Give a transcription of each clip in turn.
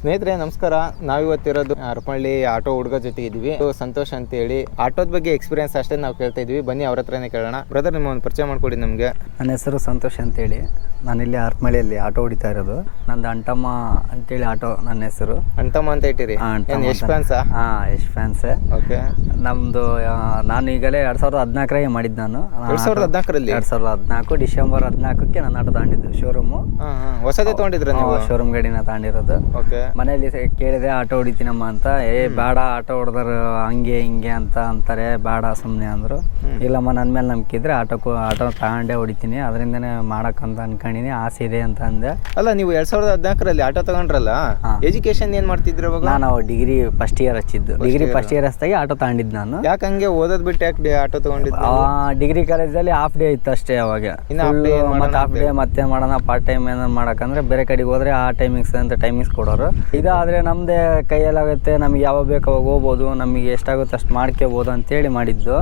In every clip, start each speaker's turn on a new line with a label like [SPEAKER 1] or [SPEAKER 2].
[SPEAKER 1] ಸ್ನೇಹಿತರೆ, ನಮಸ್ಕಾರ. ನಾವಿವತ್ತಿರೋದು ಹರಪಳ್ಳಿ ಆಟೋ ಹುಡುಗ ಜೊತೆ ಇದೀವಿ ಸಂತೋಷ ಸಂತೋಷ್ ಅಂತ ಹೇಳಿ ಆಟೋದ ಬಗ್ಗೆ ಎಕ್ಸ್ಪೀರಿಯನ್ಸ್ ಅಷ್ಟೇ ನಾವು ಕೇಳ್ತಾ ಇದೀವಿ ಬನ್ನಿ ಅವ್ರ ಹತ್ರನೇ ಕೇಳೋಣ. ಬ್ರದರ್ ನಿಮ್ಮ ಒಂದು ಪರಿಚಯ ಮಾಡ್ಕೊಡಿ ನಮಗೆ.
[SPEAKER 2] ನನ್ನ ಹೆಸರು ಸಂತೋಷ್ ಅಂತೇಳಿ. ನಾನಿಲ್ಲಿ ಅರ್ಮಳಿಯಲ್ಲಿ ಆಟೋ ಹೊಡಿತಾ ಇರೋದು. ನಂದು ಅಂಟಮ್ಮ ಅಂತೇಳಿ ಆಟೋ ನನ್ನ ಹೆಸರು.
[SPEAKER 1] ಅಂಟಮ್ಮ ಅಂತ ಇಟ್ಟಿರಿ?
[SPEAKER 2] ಆ, ಅಂಟಮ್ಮ
[SPEAKER 1] ಏನು ಎಷ್ಟು
[SPEAKER 2] ಅಂತ.
[SPEAKER 1] ಫ್ಯಾನ್ಸಾ
[SPEAKER 2] ಹಾ ಯಶ್ ಫ್ಯಾನ್ಸ್
[SPEAKER 1] ಓಕೆ.
[SPEAKER 2] ನಮ್ದು ನಾನು ಈಗಲೇ ಎರಡ್ ಸಾವಿರದ ಹದಿನಾಲ್ಕರಾಗೆ ಮಾಡಿದ್ದು ನಾನು.
[SPEAKER 1] ಎರಡ್ ಸಾವಿರದ ಹದಿನಾಲ್ಕರಲ್ಲಿ?
[SPEAKER 2] ಎರಡು ಸಾವಿರದ ಹದಿನಾಲ್ಕು ಡಿಸೆಂಬರ್ ಹದಿನಾಲ್ಕಕ್ಕೆ ನನ್ನ ಆಟೋ ತಗೊಂಡಿದ್ದು ಶೋರೂಮು
[SPEAKER 1] ಹಾಂ ಹಾಂ ಹೊಸದೇ ತೊಗೊಂಡಿದ್ರ ನೀವು?
[SPEAKER 2] ಶೋರೂಮ್ ಗಾಡಿನ ತಗೊಂಡಿರೋದು.
[SPEAKER 1] ಓಕೆ.
[SPEAKER 2] ಮನೆಯಲ್ಲಿ ಸ- ಕೇಳಿದೆ ಆಟೋ ಹೊಡಿತೀನಮ್ಮ ಅಂತ. ಏ ಬೇಡ ಆಟೋ ಹೊಡೆದ್ರು ಹಂಗೆ ಹಿಂಗೆ ಅಂತ ಅಂತಾರೆ ಬೇಡ ಸುಮ್ಮನೆ ಅಂದರು. ಇಲ್ಲಮ್ಮ ನನ್ನ ಮೇಲೆ ನಂಬಿಕೆ ಇದ್ರೆ ಆಟೋ ಆಟೋ ತಗೊಂಡೇ ಹೊಡಿತೀನಿ. ಅದರಿಂದನೇ ಮಾಡಕ್ಕಂತ ಅನ್ಕೊಂಡಿನಿ ಆಸೆ ಇದೆ ಅಂತ ಅಂದೆ.
[SPEAKER 1] ಅಲ್ಲ ನೀವು ಎರಡ್ ಸಾವಿರದ ಹದಿನಾಲ್ಕರಲ್ಲಿ ಆಟೋ ತಗೊಂಡ್ರಲ್ಲ
[SPEAKER 2] ಹಾ.
[SPEAKER 1] ಎಜುಕೇಶನ್ ಏನ್ ಮಾಡ್ತಿದ್ರು ಅವಾಗ
[SPEAKER 2] ನಾನು ಡಿಗ್ರಿ ಫಸ್ಟ್ ಇಯರ್ ಹಚ್ಚಿದ್ದು. ಡಿಗ್ರಿ ಫಸ್ಟ್ ಇಯರ್ ಹಚ್ಚಿದಾಗೆ ಆಟೋ ತಗೊಂಡಿದ್ದು ನಾನು.
[SPEAKER 1] ಯಾಕೆ ಹಂಗೆ ಓದೋದ್ ಬಿಟ್ಟು ಯಾಕೆ ಆಟೋ ತಗೊಂಡಿದ್ದು
[SPEAKER 2] ಆ ಡಿಗ್ರಿ ಕಾಲೇಜಲ್ಲಿ ಹಾಫ್ ಡೇ ಇತ್ತು ಅಷ್ಟೇ ಅವಾಗ.
[SPEAKER 1] ಇನ್ನು half day ಏನ್
[SPEAKER 2] ಮತ್ತೆ ಹಾಫ್ ಡೇ ಮತ್ತೆ ಮಾಡೋಣ ಪಾರ್ಟ್ ಟೈಮ್ ಏನಾರು ಮಾಡಕಂದ್ರೆ ಬೇರೆ ಕಡೆಗೆ ಹೋದ್ರೆ ಆ ಟೈಮಿಂಗ್ಸ್ ಅಂತ ಟೈಮಿಂಗ್ಸ್ ಕೊಡೋರು. ಇದಾದ್ರೆ ನಮ್ದೇ ಕೈಯಲ್ಲಾಗುತ್ತೆ ನಮ್ಗೆ ಯಾವಾಗ ಬೇಕು ಅವಾಗ ಹೋಗ್ಬೋದು ನಮಗೆ ಎಷ್ಟಾಗುತ್ತೆ ಅಷ್ಟು ಮಾಡ್ಕೋಬೋದು ಅಂತೇಳಿ ಮಾಡಿದ್ದು.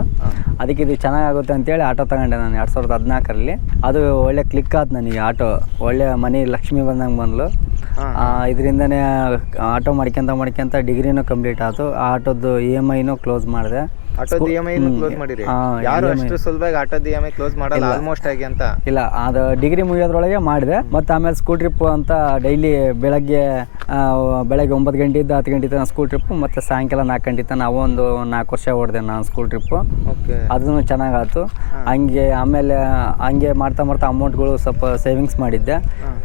[SPEAKER 2] ಅದಕ್ಕೆ ಇದು ಚೆನ್ನಾಗಾಗುತ್ತೆ ಅಂತೇಳಿ ಆಟೋ ತಗೊಂಡೆ ನಾನು ಎರಡು ಸಾವಿರದ ಹದಿನಾಲ್ಕರಲ್ಲಿ. ಅದು ಒಳ್ಳೆ ಕ್ಲಿಕ್ ಆಯ್ತು ನನಗೆ. ಆಟೋ ಒಳ್ಳೆ ಮನೆ ಲಕ್ಷ್ಮಿ ಬಂದಂಗೆ ಬಂದ್ಲು. ಇದರಿಂದನೇ ಆಟೋ ಮಾಡ್ಕೊಂತ ಮಾಡ್ಕೊಂತ ಡಿಗ್ರಿನೂ ಕಂಪ್ಲೀಟ್ ಆಯ್ತು ಆ ಆಟೋದು ಇ ಎಂ ಐನೂ ಕ್ಲೋಸ್ ಮಾಡಿದೆ.
[SPEAKER 1] ಆಟೋದ ಇ ಎಂ ಐ ಕ್ಲೋಸ್ ಮಾಡಿರಿ. ಯಾರು. ಅಷ್ಟು ಸುಲಭವಾಗಿ ಆಟೋದ ಇ ಎಂ ಐ ಕ್ಲೋಸ್ ಮಾಡಲ್ಲ ಆಲ್ಮೋಸ್ಟ್ ಆಗಿ ಅಂತ.
[SPEAKER 2] ಇಲ್ಲ ಅದು ಡಿಗ್ರಿ ಮುಗಿಯೋದ್ರೊಳಗೆ ಮಾಡಿದೆ. ಮತ್ತೆ ಆಮೇಲೆ ಸ್ಕೂಲ್ ಟ್ರಿಪ್ ಅಂತ ಡೈಲಿ ಬೆಳಗ್ಗೆ ಬೆಳಗ್ಗೆ ಒಂಬತ್ತು ಗಂಟೆಯಿಂದ ಹತ್ತು ಗಂಟೆ ತನಕ ಸ್ಕೂಲ್ ಟ್ರಿಪ್ ಮತ್ತೆ ಸಾಯಂಕಾಲ ನಾಲ್ಕು ಗಂಟೆ ತನಕ ಒಂದು ನಾಲ್ಕು ವರ್ಷ ಓಡಿದೆ ನಾನು ಸ್ಕೂಲ್
[SPEAKER 1] ಟ್ರಿಪ್
[SPEAKER 2] ಅದನ್ನು ಚೆನ್ನಾಗಾಯ್ತು. ಹಂಗೆ ಆಮೇಲೆ ಹಂಗೆ ಮಾಡ್ತಾ ಮಾಡ್ತಾ ಅಮೌಂಟ್ಗಳು ಸ್ವಲ್ಪ ಸೇವಿಂಗ್ಸ್ ಮಾಡಿದ್ದೆ.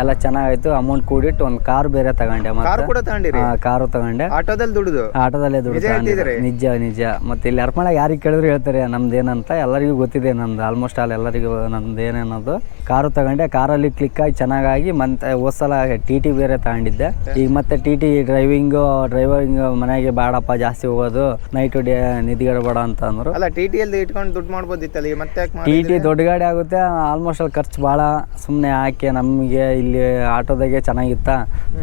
[SPEAKER 2] ಎಲ್ಲ ಚೆನ್ನಾಗಾಯ್ತು. ಅಮೌಂಟ್ ಕೂಡಿಟ್ಟು ಒಂದು ಕಾರ್ ಬೇರೆ ತಗೊಂಡೆ
[SPEAKER 1] ಕಾರ್
[SPEAKER 2] ಮತ್ತೆ ಕಾರು ತಗೊಂಡೆ.
[SPEAKER 1] ಆಟೋದಲ್ಲಿ ದುಡಿದು?
[SPEAKER 2] ಆಟೋದಲ್ಲೇ ದುಡಿದು
[SPEAKER 1] ನಿಜ
[SPEAKER 2] ನಿಜ ನಿಜ. ಮತ್ತೆ ಇಲ್ಲಿ ಅರ್ಪಣ ಯಾರಿಗೆ ಕೇಳಿದ್ರು ಹೇಳ್ತಾರೆ ನಮ್ದು ಏನಂತ ಎಲ್ಲರಿಗೂ ಗೊತ್ತಿದೆ ನಂದು ಆಲ್ಮೋಸ್ಟ್ ಆಲ್ ಎಲ್ಲರಿಗೂ ನಮ್ದು ಏನೇನದು ಕಾರು ತಗೊಂಡೆ ಕಾರಲ್ಲಿ ಕ್ಲಿಕ್ ಆಗಿ ಚೆನ್ನಾಗಾಗಿ ಮತ್ತೆ ಹೋದ್ ಸಲ ಟಿ ಟಿ ಬೇರೆ ತಗೊಂಡಿದ್ದೆ. ಈಗ ಮತ್ತೆ ಟಿ ಟಿ ಡ್ರೈವಿಂಗು ಡ್ರೈವಿಂಗ್ ಮನೆಗೆ ಬೇಡಪ್ಪ ಜಾಸ್ತಿ ಹೋಗೋದು ನೈಟ್ ಡೇ ನಿದ್ಗೆಡಬೇಡ ಅಂತ ಅಂದರು.
[SPEAKER 1] ಅಲ್ಲ ಟಿ ಟಿಯಲ್ಲಿ ಇಟ್ಕೊಂಡು ದುಡ್ಡು ಮಾಡ್ಬೋದಿತ್ತಲ್ಲ ಈಗ ಮತ್ತೆ
[SPEAKER 2] ಟಿ ಟಿ ದೊಡ್ಡ ಗಾಡಿ ಆಗುತ್ತೆ ಆಲ್ಮೋಸ್ಟ್ ಅಲ್ಲಿ ಖರ್ಚು ಭಾಳ. ಸುಮ್ಮನೆ ಹಾಕಿ ನಮಗೆ ಇಲ್ಲಿ ಆಟೋದಾಗೆ ಚೆನ್ನಾಗಿತ್ತ?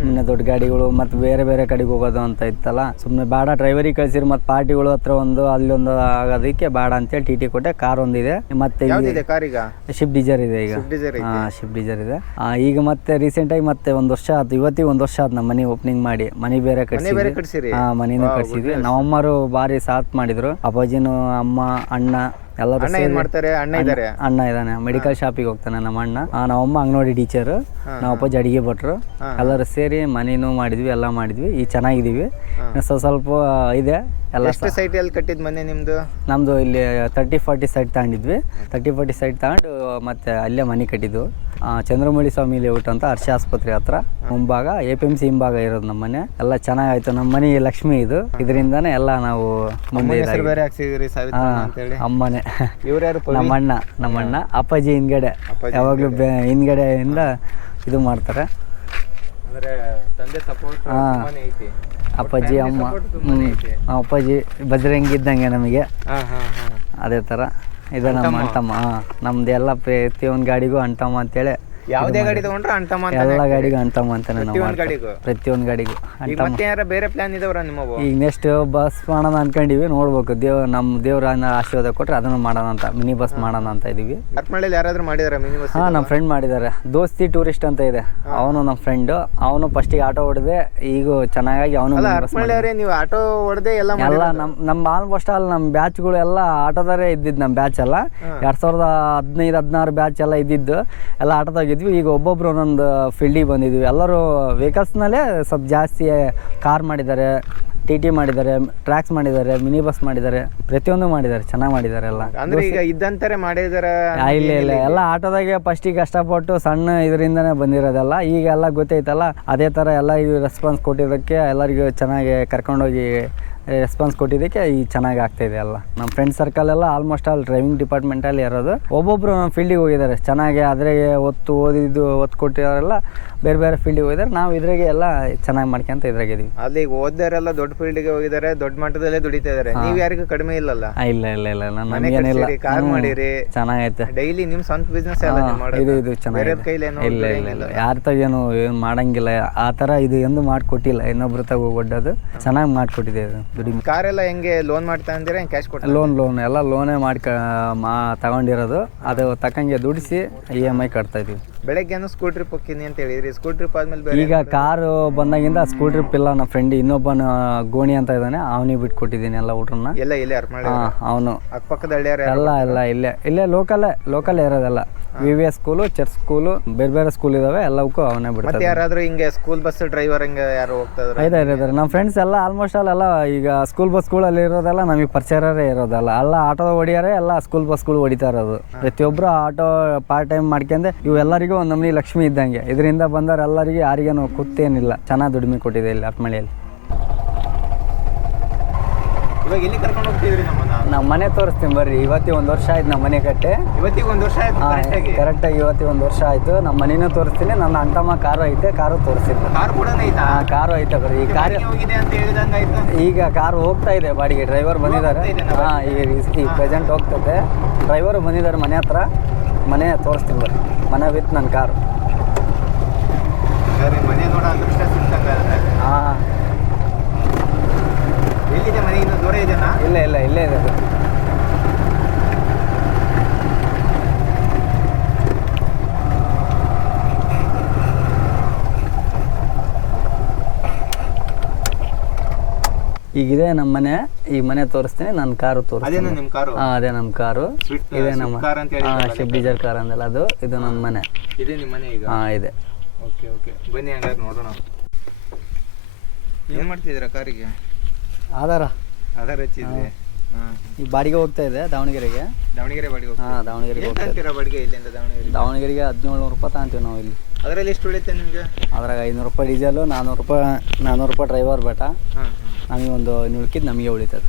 [SPEAKER 2] ಸುಮ್ಮನೆ ದೊಡ್ಡ ಗಾಡಿಗಳು ಮತ್ತು ಬೇರೆ ಬೇರೆ ಕಡೆಗೆ ಹೋಗೋದು ಅಂತ ಇತ್ತಲ್ಲ. ಸುಮ್ಮನೆ ಬೇಡ ಡ್ರೈವರಿಗೆ ಕಳ್ಸಿರಿ ಮತ್ತು ಪಾರ್ಟಿಗಳು ಹತ್ರ ಒಂದು ಅಲ್ಲಿ ಒಂದು ಆಗೋದಕ್ಕೆ ಬೇಡ ಅಂತೇಳಿ ಟಿ ಟಿ ಕೊಟ್ಟೆ ಕಾರ್ ಒಂದಿದೆ. ಮತ್ತೆ
[SPEAKER 1] ಯಾವ್ದಿದೆ ಕಾರ್ ಈಗ?
[SPEAKER 2] ಶಿಫ್ಟ್ ಡಿಸೈರ್ ಇದೆ ಈಗ.
[SPEAKER 1] Swift Desire ಐತೆ.
[SPEAKER 2] ಹಾಂ ಶಿಫ್ಟ್ ಡಿಸೈರ್ ಇದೆ. ಆ, ಈಗ ಮತ್ತೆ ರೀಸೆಂಟ್ ಆಗಿ ಮತ್ತೆ ಒಂದು ವರ್ಷ ಆಯ್ತು ಇವತ್ತಿಗೆ ಒಂದು ವರ್ಷ ಆಯ್ತು ನಮ್ಮ ಮನೆ ಓಪನಿಂಗ್ ಮಾಡಿ. ಮನೆ ಬೇರೆ
[SPEAKER 1] ಮನೆ ಬೇರೆ
[SPEAKER 2] ಕಟ್ಸಿದ್ವಿ
[SPEAKER 1] ಹಾ
[SPEAKER 2] ಹಾಂ ಮನೇನು ಕಟ್ಸಿದ್ವಿ. ನಮ್ಮಮ್ಮರು ಭಾರಿ ಸಾಥ್ ಮಾಡಿದ್ರು. ಅಪ್ಪಾಜಿನು ಅಮ್ಮ ಅಣ್ಣ ಎಲ್ಲರೂ
[SPEAKER 1] ಅಣ್ಣ ಏನ್ ಮಾಡ್ತಾರೆ? ಅಣ್ಣ ಇದಾರೆ?
[SPEAKER 2] ಅಣ್ಣ ಇದ್ದಾನೆ ಮೆಡಿಕಲ್ ಶಾಪಿಗೆ ಹೋಗ್ತಾನೆ ನಮ್ಮ ಅಣ್ಣ. ಆ, ನಮ್ಮಮ್ಮ ಅಂಗನವಾಡಿ ಟೀಚರ್ ನಾವು ಅಪ್ಪಾಜಿ ಅಡಿಗೆ ಭಟ್ರು. ಎಲ್ಲರೂ ಸೇರಿ ಮನೇನು ಮಾಡಿದ್ವಿ ಎಲ್ಲ ಮಾಡಿದ್ವಿ. ಈ ಚೆನ್ನಾಗಿದೀವಿ ಸ್ವಲ್ಪ ಸ್ವಲ್ಪ ಇದೆ. ಎಲ್ಲ
[SPEAKER 1] ಎಷ್ಟು ಸೈಟಲ್ಲಿ ಕಟ್ಟಿದ ಮನೆ ನಿಮ್ದು?
[SPEAKER 2] ನಮ್ದು ಇಲ್ಲಿ ತರ್ಟಿ ಫಾರ್ಟಿ ಸೈಟ್ ತಗೊಂಡಿದ್ವಿ. ತರ್ಟಿ ಫಾರ್ಟಿ ಸೈಟ್ ತಗೊಂಡು ಮತ್ತೆ ಅಲ್ಲೇ ಮನೆ ಕಟ್ಟಿದ್ದು. ಆ, ಚಂದ್ರಮೌಳಿ ಸ್ವಾಮಿ ಲೇಔಟ್ ಅಂತ ಹರ್ಷ ಆಸ್ಪತ್ರೆ ಹತ್ರ. ಮುಂಭಾಗ ಎ ಪಿ ಎಂ ಸಿ ಹಿಂಭಾಗ ಇರೋದು ನಮ್ಮ ಮನೆ. ಎಲ್ಲ ಚೆನ್ನಾಗಾಯ್ತು. ನಮ್ಮ ಮನೆ ಲಕ್ಷ್ಮಿ ಇದು. ಇದರಿಂದಾನೇ ಎಲ್ಲ ನಾವು ಮುಂದೆ
[SPEAKER 1] ಅಮ್ಮನ
[SPEAKER 2] ನಮ್ಮಣ್ಣ ನಮ್ಮಣ್ಣ. ಅಪ್ಪಾಜಿ ಹಿಂದ್ಗಡೆ. ಯಾವಾಗಲೂ ಬೆ ಹಿಂದ್ಗಡೆಯಿಂದ ಇದು ಮಾಡ್ತಾರೆ. ಅಪ್ಪಾಜಿ ಅಮ್ಮ. ಅಪ್ಪಾಜಿ ಬಜರಂಗಿ ಇದ್ದಂಗೆ ನಮಗೆ ಅದೇ ಥರ. ಇದು ನಮ್ಮ ಅಣ್ತಮ್ಮ ನಮ್ದೆಲ್ಲ ಪ್ರತಿಯೊಂದು ಗಾಡಿಗೂ ಅಂಟಮ್ಮ ಅಂತೇಳಿ
[SPEAKER 1] ಯಾವ್ದೇ ಗಾಡಿ ತಗೊಂಡ್ರೆ ಅಂಟಮ್ಮ ಅಂತ
[SPEAKER 2] ಎಲ್ಲ ಗಾಡಿಗೂ ಅಂತಾನೆ ನಾವು
[SPEAKER 1] ಪ್ರತಿಯೊಂದ್
[SPEAKER 2] ಮಾಡ್ತೀವಿ.
[SPEAKER 1] ಗಾಡಿಗೂ.
[SPEAKER 2] ಪ್ರತಿಯೊಂದು ಗಾಡಿಗೂ.
[SPEAKER 1] ಈಗ ಮತ್ತೆ ಯಾರ ಬೇರೆ ಪ್ಲಾನ್ ಇದಾವ್ರ ನಿಮ್ಮವು?
[SPEAKER 2] ಈಗ ನೆಕ್ಸ್ಟ್ ಬಸ್ ಮಾಡೋಣ ಅನ್ಕೊಂಡಿವಿ ನೋಡ್ಬೇಕು. ದೇವ್ ನಮ್ಮ ದೇವ್ರ ಆಶೀರ್ವಾದ ಕೊಟ್ರೆ ಅದನ್ನು ಮಾಡೋಣ ಅಂತ ಮಿನಿ ಬಸ್ ಮಾಡೋಣ ಅಂತ ಇದೀವಿ.
[SPEAKER 1] ಹರ್ಪಳ್ಳಿಯಲ್ಲಿ ಯಾರಾದ್ರೂ ಮಾಡಿದಾರ ಮಿನಿ ಬಸ್
[SPEAKER 2] ಹಾಂ ನಮ್ಮ ಫ್ರೆಂಡ್ ಮಾಡಿದ್ದಾರೆ ದೋಸ್ತಿ ಟೂರಿಸ್ಟ್ ಅಂತ ಇದೆ. ಅವನು ನಮ್ಮ ಫ್ರೆಂಡ್ ಅವನು ಫಸ್ಟಿಗೆ ಆಟೋ ಹೊಡೆದೆ ಈಗ ಚೆನ್ನಾಗಾಗಿ ಅವನು
[SPEAKER 1] ಅಲ್ಲ ಅವರೇ ನೀವು ಆಟೋ ಹೊಡೆದೇ ಎಲ್ಲ ನಮ್
[SPEAKER 2] ಎಲ್ಲ ನಮ್ಮ ನಮ್ಮ ಆಲ್ಮೋಸ್ಟ್ ಆಲ್ ನಮ್ಮ ಬ್ಯಾಚ್ಗಳು ಎಲ್ಲ ಆಟೋದಾರೇ ಇದ್ದಿದ್ದು ನಮ್ಮ ಬ್ಯಾಚ್ ಎಲ್ಲ. ಎರಡು ಸಾವಿರದ ಹದಿನೈದು ಹದಿನಾರು ಬ್ಯಾಚ್ ಎಲ್ಲ ಇದ್ದಿದ್ದು. ಎಲ್ಲ ಆಟೋದಾಗ ಇದ್ವಿ ಈಗ ಒಬ್ಬೊಬ್ರು ಒಂದೊಂದು ಫೀಲ್ಡಿಗೆ ಬಂದಿದ್ವಿ. ಎಲ್ಲರೂ ವೆಹಿಕಲ್ಸ್ನಲ್ಲೇ ಸ್ವಲ್ಪ ಜಾಸ್ತಿ ಕಾರ್ ಮಾಡಿದ್ದಾರೆ ಟಿ ಟಿ ಮಾಡಿದ್ದಾರೆ ಟ್ರ್ಯಾಕ್ಸ್ ಮಾಡಿದ್ದಾರೆ ಮಿನಿ ಬಸ್ ಮಾಡಿದ್ದಾರೆ ಪ್ರತಿಯೊಂದು ಮಾಡಿದ್ದಾರೆ ಚೆನ್ನಾಗಿ ಮಾಡಿದ್ದಾರೆ ಎಲ್ಲ.
[SPEAKER 1] ಅಂದ್ರೆ ಈಗ ಇದ್ದಂತಾರೆ ಮಾಡಿದಾರೆ
[SPEAKER 2] ಇಲ್ಲ ಇಲ್ಲ ಎಲ್ಲ ಆಟೋದಾಗೆ ಫಸ್ಟಿಗೆ ಕಷ್ಟಪಟ್ಟು ಸಣ್ಣ ಇದರಿಂದನೇ ಬಂದಿರೋದೆಲ್ಲ. ಈಗ ಎಲ್ಲ ಗೊತ್ತೈತಲ್ಲ ಅದೇ ಥರ ಎಲ್ಲ ಇದು ರೆಸ್ಪಾನ್ಸ್ ಕೊಟ್ಟಿದ್ದಕ್ಕೆ ಎಲ್ಲರಿಗೂ ಚೆನ್ನಾಗಿ ಕರ್ಕೊಂಡೋಗಿ ರೆಸ್ಪಾನ್ಸ್ ಕೊಟ್ಟಿದ್ದಕ್ಕೆ ಈ ಚೆನ್ನಾಗಿ ಆಗ್ತಾಯಿದೆ ಎಲ್ಲ ನಮ್ಮ ಫ್ರೆಂಡ್ ಸರ್ಕಲ್ ಎಲ್ಲ ಆಲ್ಮೋಸ್ಟ್ ಆಲ್ ಡ್ರೈವಿಂಗ್ ಡಿಪಾರ್ಟ್ಮೆಂಟಲ್ಲಿ ಇರೋದು. ಒಬ್ಬೊಬ್ಬರು ಫೀಲ್ಡಿಗೆ ಹೋಗಿದ್ದಾರೆ. ಚೆನ್ನಾಗಿ ಅದ್ರಾಗೆ ಒತ್ತು ಓದಿದ್ದು, ಒತ್ತು ಕೊಟ್ಟಿರೋರೆಲ್ಲ ಬೇರೆ ಬೇರೆ ಫೀಲ್ಡಿಗೆ ಹೋಗಿದ್ದಾರೆ ನಾವು ಇದ್ರಾಗೆ ಎಲ್ಲ ಚೆನ್ನಾಗಿ ಮಾಡ್ಕೊಂತ ಇದ್ರಾಗಿದ್ದೀವಿ
[SPEAKER 1] ಅಲ್ಲಿ ಈಗ ಓದ್ದಾರೆಲ್ಲ ದೊಡ್ಡ ಫೀಲ್ಡ್ಗೆ ಹೋಗಿದ್ದಾರೆ ದೊಡ್ಡ ಮಟ್ಟದಲ್ಲೇ ದುಡಿತಾ ಇದಾರೆ. ನೀವು ಯಾರಿಗೂ ಕಡಿಮೆ ಇಲ್ಲಲ್ಲ?
[SPEAKER 2] ಆ, ಇಲ್ಲ ಇಲ್ಲ ಇಲ್ಲ ಇಲ್ಲ.
[SPEAKER 1] ಮನೆ
[SPEAKER 2] ನಮಗೇನಿಲ್ಲ
[SPEAKER 1] ಕಟ್ಸಿರಿ, ಕಾರ್ ಮಾಡಿರಿ.
[SPEAKER 2] ಚೆನ್ನಾಗೈತೆ.
[SPEAKER 1] ಡೈಲಿ ನಿಮ್ಮ ಸ್ವಂತ ಬಿಸ್ನೆಸ್ ಎಲ್ಲ ನೀವು
[SPEAKER 2] ಇದು
[SPEAKER 1] ಮಾಡೋದು.
[SPEAKER 2] ಇದು ಚೆನ್ನಾಗಿದೆ
[SPEAKER 1] ಕೈಲಿ ಏನೋ
[SPEAKER 2] ಇಲ್ಲ ಇಲ್ಲ ಇಲ್ಲ. ಯಾರ ತಗೇನು ಏನು ಮಾಡಂಗಿಲ್ಲ. ಆ ಥರ ಇದು ಎಂದು ಮಾಡ್ಕೊಟ್ಟಿಲ್ಲ. ಇನ್ನೊಬ್ರ ತಗೋ ಒಡ್ಡೋದು. ಚೆನ್ನಾಗಿ ಮಾಡ್ಕೊಟ್ಟಿದೆ ಇದು ದುಡಿಮೆ
[SPEAKER 1] ಕಾರ್ ಎಲ್ಲ ಹೆಂಗೆ ಲೋನ್ ಮಾಡ್ತಾ ಅಂದ್ರೆ ಕ್ಯಾಶ್ ಕೊಟ್ಟು
[SPEAKER 2] ಲೋನ್ ಲೋನ್ ಎಲ್ಲ ಲೋನೇ ಮಾಡ್ಕ ಮಾ ತಗೊಂಡಿರೋದು. ಅದು ತಕ್ಕಂಗೆ ದುಡಿಸಿ ಇ ಎಂ ಐ ಕಟ್ತಾ ಇದೀವಿ
[SPEAKER 1] ಬೆಳಗ್ಗೆನೂ ಸ್ಕೂಲ್ ಟ್ರಿಪ್ ಹೋಗ್ತೀನಿ ಅಂತ ಹೇಳಿದ್ರಿ. ಸ್ಕೂಲ್ ಟ್ರಿಪ್ ಆದ್ಮೇಲೆ ಬೇರೆ
[SPEAKER 2] ಈಗ ಕಾರು ಬಂದಾಗಿಂದ ಸ್ಕೂಲ್ ಟ್ರಿಪ್ ಇಲ್ಲ ನಮ್ಮ ಫ್ರೆಂಡ್ ಇನ್ನೊಬ್ಬನ ಗೋಣಿ ಅಂತ ಇದ್ದಾನೆ ಅವನಿಗೆ ಬಿಟ್ಕೊಟ್ಟಿದ್ದೀನಿ ಎಲ್ಲ ಹುಡ್ರನ್ನ
[SPEAKER 1] ಎಲ್ಲ ಇಲ್ಲೇ ಅರ್ಮಾಳಿ
[SPEAKER 2] ಹಾಂ ಅವನು.
[SPEAKER 1] ಅಕ್ಕಪಕ್ಕದ ಹಳ್ಳಿಯವ್ರ
[SPEAKER 2] ಎಲ್ಲ ಎಲ್ಲ ಇಲ್ಲೇ ಇಲ್ಲೇ ಲೋಕಲ್ಲೇ ಲೋಕಲ್ಲೇ ಇರೋದೆಲ್ಲ. V V S school church school ಬೇರೆ ಬೇರೆ ಸ್ಕೂಲ್ ಇದಾವೆ ಎಲ್ಲವಕ್ಕೂ ಅವನೇ
[SPEAKER 1] ಮತ್ತೆ
[SPEAKER 2] ಬಿಡ್ತಾರೆ
[SPEAKER 1] ಯಾರಾದ್ರೂ ಹಿಂಗೆ ಸ್ಕೂಲ್ ಬಸ್ ಡ್ರೈವರ್ ಹಿಂಗೆ ಯಾರು ಹೋಗ್ತಾ ಇದಾರೆ?
[SPEAKER 2] ಇದಾರೆ ಇದಾರೆ. ನಮ್ಮ ಫ್ರೆಂಡ್ಸ್ ಎಲ್ಲ ಆಲ್ಮೋಸ್ಟ್ ಅಲ್ಲೆಲ್ಲ ಈಗ ಸ್ಕೂಲ್ ಬಸ್ ಸ್ಕೂಲಲ್ಲಿ ಇರೋದೆಲ್ಲ ನಮಗೆ ಪರಿಚಯರೇ ಇರೋದಲ್ಲ. ಎಲ್ಲ ಆಟೋ ಹೊಡಿಯಾರೆ ಎಲ್ಲ ಸ್ಕೂಲ್ ಬಸ್ಗಳು ಹೊಡಿತಾ ಇರೋದು. ಪ್ರತಿಯೊಬ್ಬರು ಆಟೋ ಪಾರ್ಟ್ ಟೈಮ್ ಮಾಡ್ಕೊಂಡೆ ಇವೆಲ್ಲರಿಗೂ ಒಂದು ನಮನಿ ಲಕ್ಷ್ಮಿ ಇದ್ದಂಗೆ. ಇದರಿಂದ ಬಂದವರೆಲ್ಲರಿಗೂ ಯಾರಿಗೇನು ಕುತ್ತೇನಿಲ್ಲ. ಚೆನ್ನಾಗಿ ದುಡಿಮೆ ಕೊಟ್ಟಿದೆ ಇಲ್ಲಿ ಹಟ್ಮಳಿಯಲ್ಲಿ
[SPEAKER 1] ಇವಾಗ ಎಲ್ಲಿ ಕರ್ಕೊಂಡು ಹೋಗ್ತಿದ್ರಿ ನಮ್ಮನ್ನ?
[SPEAKER 2] ನಮ್ಮ ಮನೆ ತೋರಿಸ್ತೀನಿ ಬರ್ರಿ. ಇವತ್ತಿ ಒಂದು ವರ್ಷ ಆಯ್ತು ನಮ್ಮ ಮನೆ ಕಟ್ಟೆ.
[SPEAKER 1] ಇವತ್ತಿಗೆ ಒಂದು ವರ್ಷ ಆಯ್ತು ಕರೆಕ್ಟಾಗಿ?
[SPEAKER 2] ಕರೆಕ್ಟಾಗಿ ಇವತ್ತಿ ಒಂದು ವರ್ಷ ಆಯ್ತು. ನಮ್ಮ ಮನೇನೂ ತೋರಿಸ್ತೀನಿ. ನನ್ನ ಅಣ್ಣಮ್ಮ ಕಾರು ಐತೆ ಕಾರು ತೋರಿಸ್ತೀನಿ
[SPEAKER 1] ಕಾರ್ ಕೂಡ ಐತಾ?
[SPEAKER 2] ಹಾಂ ಕಾರು ಐತೆ ಬರ್ರಿ. ಈ ಕಾರ್
[SPEAKER 1] ಹೋಗಿದೆ ಅಂತ ಹೇಳಿದಂಗ ಆಯ್ತು?
[SPEAKER 2] ಈಗ ಕಾರ್ ಹೋಗ್ತಾ ಇದೆ ಬಾಡಿಗೆ. ಡ್ರೈವರ್ ಬಂದಿದ್ದಾರೆ. ಹಾಂ ಈಗ ಈಗ ಪ್ರೆಸೆಂಟ್ ಹೋಗ್ತದೆ ಡ್ರೈವರು ಬಂದಿದ್ದಾರೆ ಮನೆ ಹತ್ರ. ಮನೆ ತೋರಿಸ್ತೀನಿ ಬರ್ರಿ. ಮನೆ ವಿತ್ ನನ್ನ ಕಾರು.
[SPEAKER 1] ಮನೆ ನೋಡೋ ಅದೃಷ್ಟ ಸಿಕ್ತಂಗ
[SPEAKER 2] ಹಾಂ.
[SPEAKER 1] ಎಲ್ಲಿದೆ ಮನೆ ಇನ್ನು ದೂರ ಇದೆನಾ
[SPEAKER 2] ಇಲ್ಲ ಇಲ್ಲ ಇಲ್ಲೇ ಇದೆ. ಈಗಿದೆ ನಮ್ಮ ಮನೆ. ಈ ಮನೆ ತೋರಿಸ್ತೀನಿ ನನ್ನ ಕಾರು ತೋರಿಸ್ತೀನಿ.
[SPEAKER 1] ನಿಮ್ಮ ಕಾರು?
[SPEAKER 2] ಹಾಂ ಅದೇ ನಮ್ಮ ಕಾರು. ಇದೆ ನಮ್ಮ
[SPEAKER 1] ಕಾರ್ ಅಂತ ಹೇಳಿ
[SPEAKER 2] ಶಿಫ್ಟ್ ಡಿಸೈರ್ ಕಾರ್ ಅಂದಲ್ಲ ಅದು. ಇದು ನನ್ನ ಮನೆ.
[SPEAKER 1] ಇದೆ ನಿಮ್ಮ ಮನೆ ಈಗ?
[SPEAKER 2] ಹಾಂ ಇದೆ.
[SPEAKER 1] Okay okay. ಬನ್ನಿ ಹಂಗಾದ್ರೆ ನೋಡೋಣ. ಏನು ಮಾಡ್ತಿದ್ದೀರಾ ಕಾರಿಗೆ?
[SPEAKER 2] ಆಧಾರ.
[SPEAKER 1] ಆಧಾರ್ ಹಚ್ಚಿದ್ರಿ ಹಾಂ.
[SPEAKER 2] ಈ ಬಾಡಿಗೆ ಹೋಗ್ತಾ ಇದೆ ದಾವಣಗೆರೆಗೆ.
[SPEAKER 1] ದಾವಣಗೆರೆ ಬಾಡಿಗೆ
[SPEAKER 2] ಹಾಂ ದಾವಣಗೆರೆಗೆ
[SPEAKER 1] ಏನ್
[SPEAKER 2] ಹೋಗ್ತಾ ಇದೆ.
[SPEAKER 1] ಬಾಡಿಗೆ ಇಲ್ಲಿಂದ ದಾವಣಗೆರೆ
[SPEAKER 2] ದಾವಣಗೆರೆಗೆ ಹದಿನೇಳು ನೂರು ರೂಪಾಯಿ ತಗೊಂತೀವಿ ನಾವು ಇಲ್ಲಿ.
[SPEAKER 1] ಅದರಲ್ಲಿ ಎಷ್ಟು ಉಳಿತೆ ನಿಮಗೆ?
[SPEAKER 2] ಅದ್ರಾಗ ಐನೂರು ರೂಪಾಯಿ ಡೀಸೆಲು ನಾನ್ನೂರು ರೂಪಾಯಿ ನಾನ್ನೂರು ರೂಪಾಯಿ ಡ್ರೈವರ್ ಬೇಟ.
[SPEAKER 1] ಹಾಂ
[SPEAKER 2] ನಮಗೆ ಒಂದು ಇನ್ನು ಉಳ್ಕಿದ್ದು ನಮಗೆ ಉಳಿತದೆ.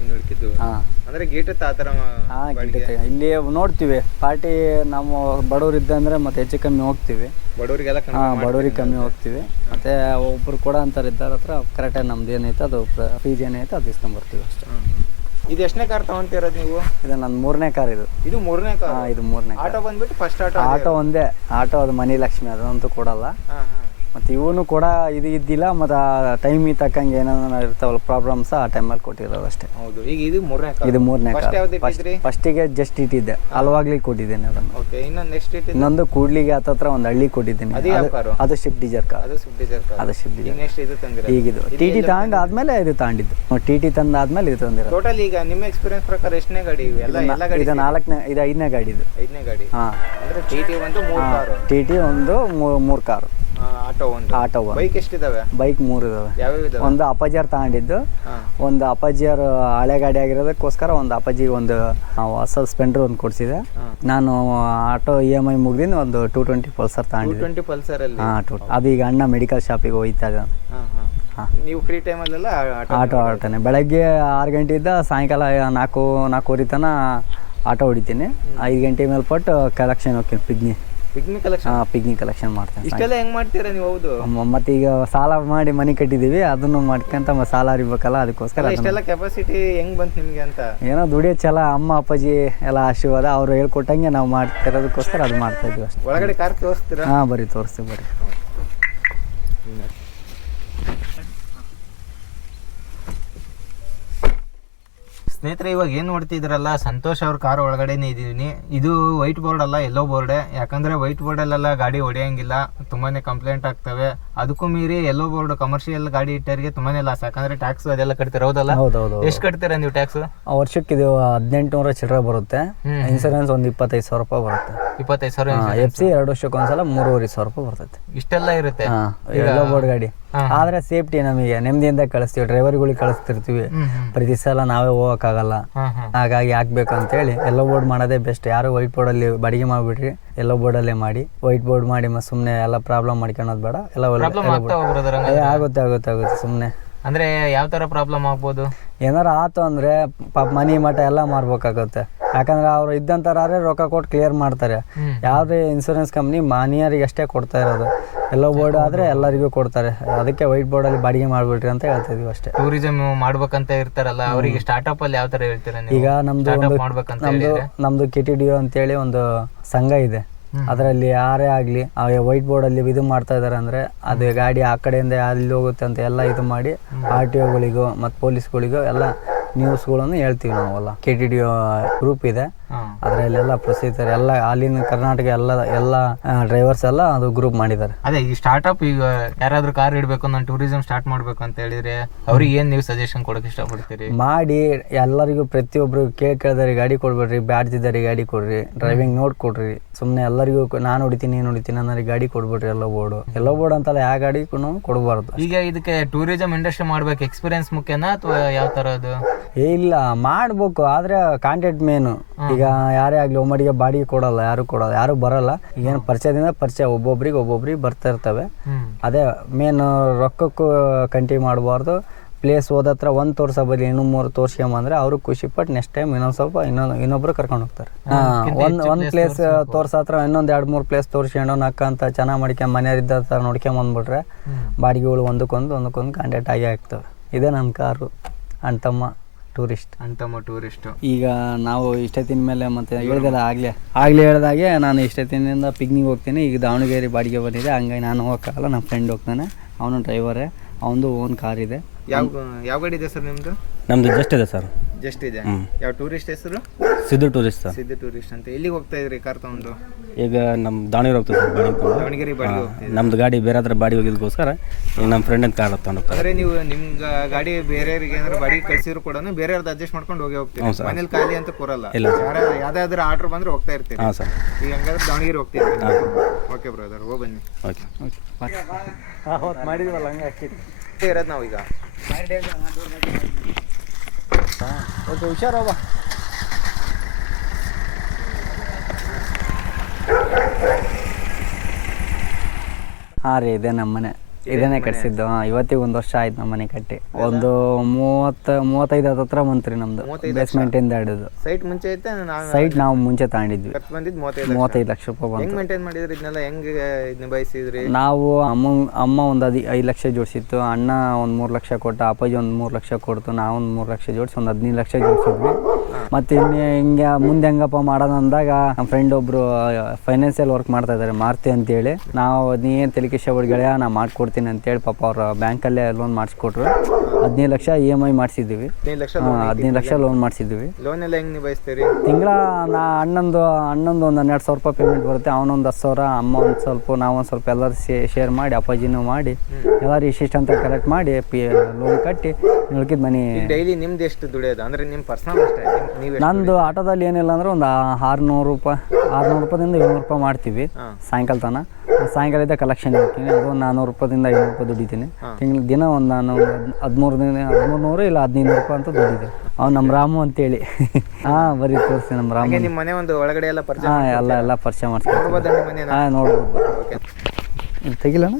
[SPEAKER 1] ಇನ್ನು ಉಳ್ಕಿದ್ದು
[SPEAKER 2] ಹಾಂ.
[SPEAKER 1] ಅಂದ್ರೆ ಗೇಟ್ ಆ ಥರ
[SPEAKER 2] ಹಾಂ ಗಿಟ್ಟೈತೆ ಇಲ್ಲಿ ನೋಡ್ತೀವಿ. ಪಾರ್ಟಿ ನಮ್ಮ ಬಡವ್ರು ಇದ್ದಂದ್ರೆ ಮತ್ತೆ ಹೆಚ್ಚು ಕಮ್ಮಿ ಹೋಗ್ತೀವಿ.
[SPEAKER 1] ಬಡವರಿಗೆಲ್ಲ
[SPEAKER 2] ಹಾಂ ಬಡವ್ರಿಗೆ ಕಮ್ಮಿ ಹೋಗ್ತೀವಿ. ಮತ್ತೆ ಒಬ್ರು ಕೂಡ ಅಂತಾರೆ ಇದ್ದಾರ ಹತ್ರ ಕರೆಕ್ಟಾಗಿ ನಮ್ದು ಏನೈತೆ ಅದು ಫೀಸ್ ಏನೈತೆ ಅದು ಇಸ್ಕೊಂಬರ್ತೀವಿ ಅಷ್ಟೇ.
[SPEAKER 1] ಇದು ಎಷ್ಟನೇ ಕಾರ್ ತಗೊಂತಿರೋದು ನೀವು?
[SPEAKER 2] ಇದು ನನ್ನ ಮೂರನೇ ಕಾರ್ ಇದು.
[SPEAKER 1] ಇದು ಮೂರನೇ ಕಾರ್?
[SPEAKER 2] ಹಾಂ ಇದು ಮೂರನೇ
[SPEAKER 1] ಆಟೋ ಬಂದ್ಬಿಟ್ಟು ಫಸ್ಟ್ ಆಟೋ
[SPEAKER 2] ಆಟೋ ಒಂದೇ. ಆಟೋ ಅದು ಮನಿ ಲಕ್ಷ್ಮಿ ಅದಂತೂ ಕೊಡಲ್ಲ ಮತ್ತು ಇವನು ಕೂಡ ಇದು ಇದ್ದಿಲ್ಲ ಮತ್ತು ಟೈಮಿಗೆ ತಕ್ಕಂಗೆ ಏನೇನೋ ಇರ್ತಾವಲ್ಲ ಪ್ರಾಬ್ಲಮ್ಸ್ ಆ ಟೈಮಲ್ಲಿ ಕೊಟ್ಟಿರೋದು ಅಷ್ಟೇ.
[SPEAKER 1] ಹೌದು ಈಗ ಇದು ಮೂರನೇ
[SPEAKER 2] ಇದು ಮೂರನೇ
[SPEAKER 1] ಯಾವ್ದು ಇಟ್ಟಿದ್ರಿ?
[SPEAKER 2] ಫಸ್ಟಿಗೆ ಜಸ್ಟ್ ಇಟ್ಟಿದ್ದೆ. ಅಲ್ವಾಗ್ಲಿಗೆ ಕೊಟ್ಟಿದ್ದೇನೆ ಅದನ್ನು.
[SPEAKER 1] ಓಕೆ ಇನ್ನೊಂದು ನೆಕ್ಸ್ಟ್ ಇಟ್ಟಿದ್ದು?
[SPEAKER 2] ಇನ್ನೊಂದು ಕೂಡ್ಲಿಗೆ ಹತ್ತತ್ರ ಒಂದು ಹಳ್ಳಿ ಕೊಟ್ಟಿದ್ದೀನಿ.
[SPEAKER 1] ಅದು ಯಾವ
[SPEAKER 2] ಅದು-
[SPEAKER 1] ಕಾರು
[SPEAKER 2] ಅದು ಶಿಫ್ಟ್ ಡಿಜರ್ ಕಾರ್.
[SPEAKER 1] ಅದು ಸ್ವಿಫ್ಟ್ ಡಿಸೈರ್ ಕಾರ್.
[SPEAKER 2] ಅದು ಶಿಫ್ಟ್
[SPEAKER 1] ಈಗ
[SPEAKER 2] ಡೀಸರ್
[SPEAKER 1] ನೆಕ್ಸ್ಟ್ ಇದು ತಂದಿರ
[SPEAKER 2] ಈಗಿದು. ಟಿ ಟಿ ತಗೊಂಡು ಆದ್ಮೇಲೆ ಇದು ತಗೊಂಡಿದ್ದು. ಟಿ ಟಿ ತಂದ ಆದ್ಮೇಲೆ ಇದು ತಂದಿರೋದು.
[SPEAKER 1] ಟೋಟಲ್ ಈಗ ನಿಮ್ಮ ಎಕ್ಸ್ಪೀರಿಯನ್ಸ್ ಪ್ರಕಾರ ಎಷ್ಟನೇ ಗಾಡಿ ಇವು? ಎಲ್ಲ ಎಲ್ಲ ಗಾಡಿ
[SPEAKER 2] ಇದು ನಾಲ್ಕನೇ ಇದು ಐದನೇ ಗಾಡಿ ಇದು.
[SPEAKER 1] ಐದನೇ ಗಾಡಿ.
[SPEAKER 2] ಹಾಂ.
[SPEAKER 1] ಅಂದ್ರೆ ಟಿ ಟಿ ಒಂದು ಮೂರು ಕಾರು.
[SPEAKER 2] ಟಿ ಟಿ ಒಂದು ಮೂರು ಕಾರು.
[SPEAKER 1] ಆಟೋ ಒಂದು.
[SPEAKER 2] ಆಟೋ ಒಂದು.
[SPEAKER 1] ಬೈಕ್ ಎಷ್ಟಿದಾವೆ?
[SPEAKER 2] ಬೈಕ್ ಮೂರು ಇದಾವೆ? ಒಂದು ಅಪ್ಪಾಜಿಯರ್ ತಗೊಂಡಿದ್ದು. ಒಂದು ಅಪ್ಪಾಜಿಯರ್ ಹಳೆ ಗಾಡಿ ಆಗಿರೋದಕ್ಕೋಸ್ಕರ ಒಂದು ಅಪ್ಪಾಜಿಗೆ ಒಂದು ಹೊಸ ಸ್ಪೆಂಡರ್ ಒಂದು ಕೊಡಿಸಿದೆ. ನಾನು ಆಟೋ ಇ ಎಂ ಐ ಮುಗ್ದಿದ್ದು ಒಂದು ಟೂ ಟ್ವೆಂಟಿ ಪಲ್ಸರ್ ತಗೊಂಡಿದ್ದೆ.
[SPEAKER 1] ಟ್ವೆಂಟಿ ಪಲ್ಸರ್ ಅಲ್ಲಿ?
[SPEAKER 2] ಅದು ಈಗ ಅಣ್ಣ ಮೆಡಿಕಲ್ ಶಾಪಿಗೆ ಹೋಯ್ತಾ ಇದೆ.
[SPEAKER 1] ನೀವು ಫ್ರೀ ಟೈಮಲ್ಲೆಲ್ಲ ಆಟೋ
[SPEAKER 2] ಆಟೋ ಆಡ್ತಾನೆ. ಬೆಳಗ್ಗೆ ಆರು ಗಂಟೆಯಿಂದ ಸಾಯಂಕಾಲ ನಾಲ್ಕು ನಾಲ್ಕೂವರೆ ತನಕ ಆಟೋ ಹೊಡಿತೀನಿ. ಐದು ಗಂಟೆ ಮೇಲೆ ಪಟ್ಟು ಕಲೆಕ್ಷನ್ ಹೋಗ್ತೀನಿ ಪಿಗ್ನಿ
[SPEAKER 1] ಪಿಕ್ನಿಕ್ ಕಲೆಕ್ಷನ್
[SPEAKER 2] ಹಾಂ ಪಿಗ್ನಿ ಕಲೆಕ್ಷನ್ ಮಾಡ್ತೇನೆ.
[SPEAKER 1] ಇಷ್ಟೆಲ್ಲ ಹೆಂಗ್ ಮಾಡ್ತೀರಾ ನೀವು? ಹೌದು.
[SPEAKER 2] ಮತ್ತೀಗ ಮತ್ತೆ ಈಗ ಸಾಲ ಮಾಡಿ ಮನೆ ಕಟ್ಟಿದ್ದೀವಿ ಅದನ್ನು ಮಾಡ್ಕೊಂತ ಸಾಲ ಅರಿಬೇಕಲ್ಲ ಅದಕ್ಕೋಸ್ಕರ
[SPEAKER 1] ಇಷ್ಟೆಲ್ಲ ಕೆಪಾಸಿಟಿ ಹೆಂಗ್ ಬಂತು ನಿಮಗೆ ಅಂತ?
[SPEAKER 2] ಏನೋ ದುಡಿಯೋ ಛಲ ಅಮ್ಮ ಅಪ್ಪಾಜಿ ಎಲ್ಲ ಆಶೀರ್ವಾದ ಅವ್ರು ಹೇಳ್ಕೊಟ್ಟಂಗೆ ನಾವು ಮಾಡ್ತಿರೋದಕ್ಕೋಸ್ಕರ ಅದು ಮಾಡ್ತಾ ಇದ್ವಿ ಅಷ್ಟೇ.
[SPEAKER 1] ಒಳಗಡೆ ಕಾರ್ ತೋರಿಸ್ತೀರಾ?
[SPEAKER 2] ಹಾಂ ಬರೀ ತೋರಿಸ್ತೀವಿ ಬರೀ.
[SPEAKER 1] ಸ್ನೇಹಿತರೆ ಇವಾಗ ಏನು ನೋಡ್ತಿದ್ರಲ್ಲ ಸಂತೋಷ್ ಅವ್ರ ಕಾರ್ ಒಳಗಡೆನೆ ಇದ್ದೀನಿ ಇದು ವೈಟ್ ಬೋರ್ಡ್ ಅಲ್ಲ ಎಲ್ಲೋ ಬೋರ್ಡೆ ಯಾಕಂದ್ರೆ ವೈಟ್ ಬೋರ್ಡಲ್ಲೆಲ್ಲ ಗಾಡಿ ಹೊಡೆಯಂಗಿಲ್ಲ ತುಂಬಾನೇ ಕಂಪ್ಲೇಂಟ್ ಆಗ್ತವೆ. ಅದಕ್ಕೂ ಮೀರಿ ಎಲ್ಲೋ ಬೋರ್ಡ್ ಕಮರ್ಷಿಯಲ್ ಗಾಡಿ ಇಟ್ಟರಿಗೆ ತುಂಬಾನೇ ಲಾಸ್ ಯಾಕಂದ್ರೆ ಟ್ಯಾಕ್ಸ್ ಅದೆಲ್ಲ ಕಟ್ತೀರ ಹೌದಲ್ಲ? ಎಷ್ಟು ಕಟ್ತೀರಾ ನೀವು ಟ್ಯಾಕ್ಸ್
[SPEAKER 2] ವರ್ಷಕ್ಕೆ ಇದು ಹದಿನೆಂಟುನೂರ ಚಿಲ್ಲರೆ ಬರುತ್ತೆ. ಇನ್ಸೂರೆನ್ಸ್ ಒಂದು ಇಪ್ಪತ್ತೈದು ಸಾವಿರ ರೂಪಾಯಿ ಬರುತ್ತೆ.
[SPEAKER 1] ಇಪ್ಪತ್ತೈದು ಸಾವಿರ
[SPEAKER 2] ಎಫ್ ಸಿ ಎರಡು ವರ್ಷಕ್ಕೆ ಒಂದ್ಸಲ ಮೂರುವರೆ ಸಾವಿರ ರೂಪಾಯಿ ಬರ್ತೈತೆ.
[SPEAKER 1] ಇಷ್ಟೆಲ್ಲ ಇರುತ್ತೆ?
[SPEAKER 2] ಎಲ್ಲೋ ಬೋರ್ಡ್ ಗಾಡಿ. ಆದ್ರೆ ಸೇಫ್ಟಿ ನಮಗೆ. ನೆಮ್ಮದಿಯಿಂದ ಕಳಿಸ್ತೀವಿ ಡ್ರೈವರ್ಗಳಿಗೆ ಕಳಿಸ್ತಿರ್ತೀವಿ. ಪ್ರತಿ ಸಲ ನಾವೇ ಹೋಗೋಕ್ಕಾಗಲ್ಲ. ಹಾಗಾಗಿ ಹಾಕ್ಬೇಕು ಅಂತೇಳಿ. ಎಲ್ಲೋ ಬೋರ್ಡ್ ಮಾಡೋದೇ ಬೆಸ್ಟ್ ಯಾರು ವೈಟ್ ಬೋರ್ಡಲ್ಲಿ ಬಾಡಿಗೆ ಮಾಡಿಬಿಟ್ರಿ ಎಲ್ಲೋ ಬೋರ್ಡಲ್ಲೇ ಮಾಡಿ. ವೈಟ್ ಬೋರ್ಡ್ ಮಾಡಿ ಮತ್ತೆ ಸುಮ್ಮನೆ ಎಲ್ಲ ಪ್ರಾಬ್ಲಮ್ ಮಾಡ್ಕೊಳೋದು ಬೇಡ. ಎಲ್ಲ ಆಗುತ್ತೆ ಆಗುತ್ತೆ ಆಗುತ್ತೆ ಸುಮ್ಮನೆ
[SPEAKER 1] ಅಂದ್ರೆ ಯಾವ ತರ ಪ್ರಾಬ್ಲಮ್ ಆಗ್ಬೋದು?
[SPEAKER 2] ಏನಾರ ಆತು ಅಂದ್ರೆ ಪಾಪ ಮನಿ ಮಠ ಎಲ್ಲ ಮಾರ್ಬೇಕಾಗುತ್ತೆ ಯಾಕಂದ್ರೆ ಅವ್ರು ಇದ್ದಂತಾರೇ ರೊಕ್ಕ ಕೊಟ್ಟು ಕ್ಲಿಯರ್ ಮಾಡ್ತಾರೆ. ಯಾವುದೇ ಇನ್ಸೂರೆನ್ಸ್ ಕಂಪ್ನಿ ಮಾನಿಯರಿಗೆ ಅಷ್ಟೇ ಕೊಡ್ತಾ ಇರೋದು. ಎಲ್ಲೋ ಬೋರ್ಡ್ ಆದರೆ ಎಲ್ಲರಿಗೂ ಕೊಡ್ತಾರೆ. ಅದಕ್ಕೆ ವೈಟ್ ಬೋರ್ಡಲ್ಲಿ ಬಾಡಿಗೆ ಮಾಡ್ಬಿಟ್ರಿ ಅಂತ ಹೇಳ್ತಾ ಇದೀವಿ ಅಷ್ಟೇ.
[SPEAKER 1] ಟೂರಿಸಂ ಮಾಡ್ಬೇಕಂತ ಇರ್ತಾರಲ್ಲ ಅವರಿಗೆ ಸ್ಟಾರ್ಟ್ಅಪ್ ಅಲ್ಲಿ ಯಾವ ತರ ಹೇಳ್ತೀರಾ
[SPEAKER 2] ಈಗ ನಮ್ದು ಒಂದು
[SPEAKER 1] ಮಾಡ್ಬೇಕಂತ
[SPEAKER 2] ನಮ್ದು ನಮ್ದು ಕೆ ಟಿ ಡಿ ಅಂತೇಳಿ ಒಂದು ಸಂಘ ಇದೆ. ಅದರಲ್ಲಿ ಯಾರೇ ಆಗಲಿ ವೈಟ್ ಬೋರ್ಡಲ್ಲಿ ಇದು ಮಾಡ್ತಾ ಇದ್ದಾರೆ ಅಂದರೆ ಅದು ಗಾಡಿ ಆ ಕಡೆಯಿಂದ ಅಲ್ಲಿ ಹೋಗುತ್ತೆ ಅಂತ ಎಲ್ಲ ಇದು ಮಾಡಿ ಆರ್ ಟಿ ಒಗಳಿಗೂ ಮತ್ತು ಪೊಲೀಸ್ಗಳಿಗೂ ಎಲ್ಲ ನ್ಯೂಸ್ಗಳನ್ನು ಹೇಳ್ತೀವಿ ನಾವೆಲ್ಲ. ಕೆ ಟಿ ಡಿ ಗ್ರೂಪ್ ಇದೆ. ಅದರಲ್ಲೆಲ್ಲ ಪ್ರೊಸೀಜರ್ ಎಲ್ಲ ಅಲ್ಲಿನ ಕರ್ನಾಟಕ ಎಲ್ಲ ಎಲ್ಲ ಡ್ರೈವರ್ಸ್ ಎಲ್ಲ ಅದು ಗ್ರೂಪ್ ಮಾಡಿದ್ದಾರೆ.
[SPEAKER 1] ಅದೇ ಈ ಸ್ಟಾರ್ಟ್ಅಪ್ ಈಗ ಯಾರಾದ್ರೂ ಕಾರ್ ಇಡಬೇಕು ನಾನು ಟೂರಿಸಂ ಸ್ಟಾರ್ಟ್ ಮಾಡ್ಬೇಕು ಅಂತ ಹೇಳಿದ್ರೆ ಅವ್ರಿಗೆ ಏನು ನೀವು ಸಜೆಷನ್ ಕೊಡಕ್ಕೆ ಇಷ್ಟಪಡ್ತೀರಿ?
[SPEAKER 2] ಮಾಡಿ ಎಲ್ಲರಿಗೂ ಪ್ರತಿಯೊಬ್ಬರು ಕೇಳಿ ಕೇಳಿದ್ರೆ ಗಾಡಿ ಕೊಡ್ಬೇಡ್ರಿ ಬ್ಯಾಡ್ ಇದ್ದಾರೆ ಗಾಡಿ ಕೊಡ್ರಿ ಡ್ರೈವಿಂಗ್ ನೋಟ್ ಕೊಡ್ರಿ ಸುಮ್ಮನೆ ಎಲ್ಲರಿಗೂ ನಾನು ಹೊಡಿತೀನಿ ನೀನು ಹೊಡಿತೀನಿ ಅನ್ನೋರಿಗೆ ಗಾಡಿ ಕೊಡ್ಬೇಡ್ರಿ ಎಲ್ಲ ಬೋರ್ಡು ಎಲ್ಲ ಬೋರ್ಡ್ ಅಂತಲ್ಲ ಯಾವ ಗಾಡಿ ಕೊಡಬಾರ್ದು
[SPEAKER 1] ಈಗ ಇದಕ್ಕೆ ಟೂರಿಸಂ ಇಂಡಸ್ಟ್ರಿ ಮಾಡ್ಬೇಕು ಎಕ್ಸ್ಪೀರಿಯನ್ಸ್ ಮುಖ್ಯನಾ ಅಥವಾ ಯಾವ ತರ ಅದು
[SPEAKER 2] ಏ ಇಲ್ಲ ಮಾಡ್ಬೇಕು ಆದ್ರೆ ಕಾಂಟ್ಯಾಕ್ಟ್ ಮೇನು ಈಗ ಯಾರೇ ಆಗಲಿ ಒಮ್ಮಡಿಗೆ ಬಾಡಿಗೆ ಕೊಡಲ್ಲ ಯಾರು ಕೊಡಲ್ಲ ಯಾರು ಬರಲ್ಲ. ಏನು ಪರಿಚಯದಿಂದ ಪರಿಚಯ ಒಬ್ಬೊಬ್ರಿಗೆ ಒಬ್ಬೊಬ್ರಿಗೆ ಬರ್ತಾ ಇರ್ತವೆ. ಅದೇ ಮೇನ್ ರೊಕ್ಕಕ್ಕೂ ಕಂಟಿನ್ಯೂ ಮಾಡಬಾರ್ದು. ಪ್ಲೇಸ್ ಹೋದತ್ರ ಒಂದು ತೋರ್ಸ ಬರಲಿ ಇನ್ನೂ ಮೂರು ತೋರ್ಸ್ಕೊಂಬಂದ್ರೆ ಅವರು ಖುಷಿ ಪಟ್ಟು ನೆಕ್ಸ್ಟ್ ಟೈಮ್ ಇನ್ನೊಂದು ಸ್ವಲ್ಪ ಇನ್ನೊಂದು ಇನ್ನೊಬ್ರು ಕರ್ಕೊಂಡು ಹೋಗ್ತಾರೆ. ಒಂದು ಒಂದು ಪ್ಲೇಸ್ ತೋರ್ಸತ್ರ ಇನ್ನೊಂದು ಎರಡು ಮೂರು ಪ್ಲೇಸ್ ತೋರಿಸ್ಕೊಂಡು ನಕ್ಕಂತ ಚೆನ್ನಾಗಿ ಮಾಡ್ಕೊಂಡ್ ಮನೆಯವ್ರಿದ್ದ ಥರ ನೋಡ್ಕೊಂಬಂದ್ಬಿಟ್ರೆ ಬಾಡಿಗೆಗಳು ಒಂದಕ್ಕೊಂದು ಒಂದಕ್ಕೊಂದು ಕಾಂಟ್ಯಾಕ್ಟ್ ಆಗೇ ಆಗ್ತವೆ. ಇದೇ ನನ್ನ ಕಾರು ಅಣ್ತಮ್ಮ ಟೂರಿಸ್ಟ್.
[SPEAKER 1] ಅಂತಮ್ಮ ಟೂರಿಸ್ಟ್.
[SPEAKER 2] ಈಗ ನಾವು ಇಷ್ಟೊತ್ತಿನ ಮೇಲೆ ಮತ್ತೆ ಹೇಳಿದೆಲ್ಲ ಆಗಲೇ ಆಗಲೇ ಹೇಳ್ದಾಗೆ ನಾನು ಇಷ್ಟೊತ್ತಿನಿಂದ ಪಿಕ್ನಿಕ್ ಹೋಗ್ತೀನಿ. ಈಗ ದಾವಣಗೆರೆ ಬಾಡಿಗೆ ಬಂದಿದೆ. ಹಂಗಾಗಿ ನಾನು ಹೋಗೋಕ್ಕಾಗಲ್ಲ. ನಮ್ಮ ಫ್ರೆಂಡ್ ಹೋಗ್ತಾನೆ. ಅವನು ಡ್ರೈವರೇ ಅವನದು ಓನ್ ಕಾರ್ ಇದೆ.
[SPEAKER 1] ಯಾವ ಯಾವ ಗಾಡಿ ಇದೆ ಸರ್ ನಿಮ್ದು?
[SPEAKER 3] ನಮ್ದು ಜಸ್ಟ್ ಇದೆ ಸರ್.
[SPEAKER 1] ಜಸ್ಟ್ ಇದೆ. ಯಾವ ಟೂರಿಸ್ಟ್ ಹೆಸರು?
[SPEAKER 3] Siddu tourist sir.
[SPEAKER 1] Siddha tourist ಅಂತ. ಎಲ್ಲಿಗೆ ಹೋಗ್ತಾ ಇದ್ರಿ ಕಾರ್ ತಗೊಂಡು?
[SPEAKER 3] ಈಗ ನಮ್ಮ ದಾವಣಗೆರೆ ಹೋಗ್ತೀವಿ ಸರ್ ಬಾಡಿಗೆ ತಗೊಂಡು
[SPEAKER 1] ದಾವಣಗೆರೆ ಬಾಡಿಗೆ ಹೋಗ್ತಿದ್ರಿ
[SPEAKER 3] ನಮ್ದು ಗಾಡಿ ಬೇರೆ ಹತ್ರ ಬಾಡಿ ಹೋಗಿದ್ದಕ್ಕೋಸ್ಕರ ಈಗ ನಮ್ಮ ಫ್ರೆಂಡ್ ಕಾರ್ ತಗೊಂಡು ಹೋಗ್ತಾರೆ.
[SPEAKER 1] ಅಂದ್ರೆ ನೀವು ನಿಮ್ಗೆ ಗಾಡಿ ಬೇರೆಯವ್ರಿಗೆ ಏನಾದ್ರು ಬಾಡಿಗೆ ಕಳ್ಸಿದ್ರು ಕೂಡ ಬೇರೆಯವ್ರದ್ದು ಅಡ್ಜಸ್ಟ್ ಮಾಡ್ಕೊಂಡು ಹೋಗಿ ಹೋಗ್ತೀವಿ
[SPEAKER 3] ಸರ್.
[SPEAKER 1] ಮನೇಲಿ ಖಾಲಿ ಅಂತ ಕೊರಲ್ಲ
[SPEAKER 3] ಇಲ್ಲ
[SPEAKER 1] ಯಾರ ಯಾವ್ದಾದ್ರು ಆರ್ಡರ್ ಬಂದ್ರೆ ಹೋಗ್ತಾ ಇರ್ತೀವಿ
[SPEAKER 3] ಹಾಂ ಸರ್.
[SPEAKER 1] ಈಗ ಹಂಗಾದ್ರೆ ದಾವಣಗೆರೆ ಹೋಗ್ತೀವಿ ಓಕೆ ಬ್ರದರ್ ಹೋಗಿ ಬನ್ನಿ.
[SPEAKER 3] ಓಕೆ
[SPEAKER 2] ಮಾಡಿದ್ವಲ್ಲ ಹಂಗೆ
[SPEAKER 1] ಇರೋದು ನಾವು ಈಗ
[SPEAKER 2] ಓಕೆ ಹುಷಾರವ ಹಾಂ ರೀ ಇದೆ ನಮ್ಮ ಮನೆ ಇದೇನೆ ಕಟ್ಸಿದ್ದು. ಹಾಂ ಇವತ್ತಿಗೆ ಒಂದು ವರ್ಷ ಆಯ್ತು ನಮ್ಮ ಮನೆ ಕಟ್ಟಿ. ಒಂದು ಮೂವತ್ತ ಮೂವತ್ತೈದು ಹತ್ರ ಬಂತ್ರಿ ನಮ್ದು. ಬೇಸ್ಮೆಂಟಿಂದ ಹಿಡಿದು.
[SPEAKER 1] ಸೈಟ್ ಮುಂಚೆ ಐತೆ? ನಾನು
[SPEAKER 2] ಸೈಟ್ ನಾವು ಮುಂಚೆ ತಗೊಂಡಿದ್ವಿ
[SPEAKER 1] ಖರ್ಚು ಬಂದಿದ್ದು ಮೂವತ್ತೈದು
[SPEAKER 2] ಮೂವತ್ತೈದು ಲಕ್ಷ ರೂಪಾಯಿ ಬಂತು.
[SPEAKER 1] ಮೇಂಟೈನ್ ಮಾಡಿದ್ರಿ ಇದನ್ನೆಲ್ಲ? ಹೆಂಗ್ ನಿಭಾಯಿಸಿದ್ರಿ?
[SPEAKER 2] ನಾವು ಅಮ್ಮ ಅಮ್ಮ ಒಂದು ಅದಿ ಐದು ಲಕ್ಷ ಜೋಡಿಸಿತ್ತು. ಅಣ್ಣ ಒಂದು ಮೂರು ಲಕ್ಷ ಕೊಟ್ಟ ಅಪ್ಪಾಜಿ ಒಂದು ಮೂರು ಲಕ್ಷ ಕೊಡ್ತು ನಾವು ಒಂದು ಮೂರು ಲಕ್ಷ ಜೋಡಿಸಿ ಒಂದು ಹದಿನೈದು ಲಕ್ಷ ಜೋಡಿಸಿದ್ವಿ. ಮತ್ತೆ ಇನ್ನು ಹಿಂಗೆ ಮುಂದೆ ಹೆಂಗಪ್ಪ ಮಾಡೋಣ ಅಂದಾಗ ನಮ್ಮ ಫ್ರೆಂಡ್ ಒಬ್ಬರು ಫೈನಾನ್ಸಿಯಲ್ ವರ್ಕ್ ಮಾಡ್ತಾ ಇದ್ದಾರೆ ಅಂತ ಅಂತೇಳಿ. ನಾವು ನೀ ಏನು ತಲೆ ಗೆಳೆಯ ನಾ ಮಾಡ್ಕೊಡ್ತೀನಿ ಅಂತೇಳಿ ಪಾಪ ಅವ್ರ ಬ್ಯಾಂಕಲ್ಲೇ ಲೋನ್ ಮಾಡಿಸ್ಕೊಟ್ರು. ಹದಿನೈದು ಲಕ್ಷ ಇ ಎಂ ಐ ಮಾಡಿಸಿದ್ವಿ
[SPEAKER 1] ಹದಿನೈದು ಲಕ್ಷ
[SPEAKER 2] ಹದಿನೈದು ಲಕ್ಷ ಲೋನ್ ಮಾಡಿಸಿದ್ವಿ
[SPEAKER 1] ಲೋನ್ ಎಲ್ಲ ಹೆಂಗ್ ನಿಭಾಯಿಸ್ತೀರಿ?
[SPEAKER 2] ತಿಂಗಳ ನಾ ಅಣ್ಣಂದು ಅಣ್ಣಂದು ಒಂದು ಹನ್ನೆರಡು ಸಾವಿರ ರೂಪಾಯಿ ಪೇಮೆಂಟ್ ಬರುತ್ತೆ. ಅವನೊಂದು ಹತ್ತು ಸಾವಿರ ಅಮ್ಮ ಒಂದು ಸ್ವಲ್ಪ ನಾವೊಂದು ಸ್ವಲ್ಪ ಎಲ್ಲರೂ ಶೇರ್ ಮಾಡಿ ಅಪ್ಪಾಜಿನೂ ಮಾಡಿ ಎಲ್ಲರೂ ಇಷ್ಟಿಷ್ಟು ಅಂತ ಕಲೆಕ್ಟ್ ಮಾಡಿ ಪಿ ಲೋನ್ ಕಟ್ಟಿ ಉಳ್ಕಿದ ಮನೆ
[SPEAKER 1] ಡೈಲಿ ನಿಮ್ದು ಎಷ್ಟು ದುಡಿಯೋದು? ಅಂದರೆ ನಿಮ್ಮ ಪರ್ಸನಲ್ ಅಷ್ಟೇ? ನೀವ್
[SPEAKER 2] ನಂದು ಆಟೋದಲ್ಲಿ ಏನಿಲ್ಲ ಅಂದ್ರೆ ಒಂದು ಆರುನೂರು ರೂಪಾಯಿ ಆರುನೂರು ರೂಪಾಯಿಂದ ಏಳ್ನೂರು ರೂಪಾಯಿ ಮಾಡ್ತೀವಿ. ಸಾಯಂಕಾಲ ತನಕ. ಸಾಯಂಕಾಲದ ಕಲೆಕ್ಷನ್ ಇರ್ತೀನಿ ಅದು ನಾನ್ನೂರು ರೂಪಾಯಿಂದ ಐನೂರು ರೂಪಾಯಿ ದುಡಿತೀನಿ ತಿಂಗಳ ದಿನ ಒಂದು ನಾನು ಹದಿಮೂರು ದಿನ ಹದಿಮೂರು ನೂರು ಇಲ್ಲ ಹದಿನೈದು ರೂಪಾಯಿ ಅಂತ ದುಡಿದೆ ಅವ್ನು ನಮ್ಮ ರಾಮು ಅಂತೇಳಿ. ಹಾಂ ಬರೀ ತೋರಿಸಿ ನಮ್ಮ ರಾಮು
[SPEAKER 1] ನಿಮ್ಮ ನಿಮ್ ಮನೆ ಒಂದು ಒಳಗಡೆ ಎಲ್ಲ ಪರಿಚಯ
[SPEAKER 2] ಹಾಂ ಎಲ್ಲ ಎಲ್ಲ ಪರಿಚಯ
[SPEAKER 1] ಮಾಡ್ತೀನಿ
[SPEAKER 2] ಹಾಂ ನೋಡ್ಬೋದು. ತೆಗಿಲಣ್ಣ?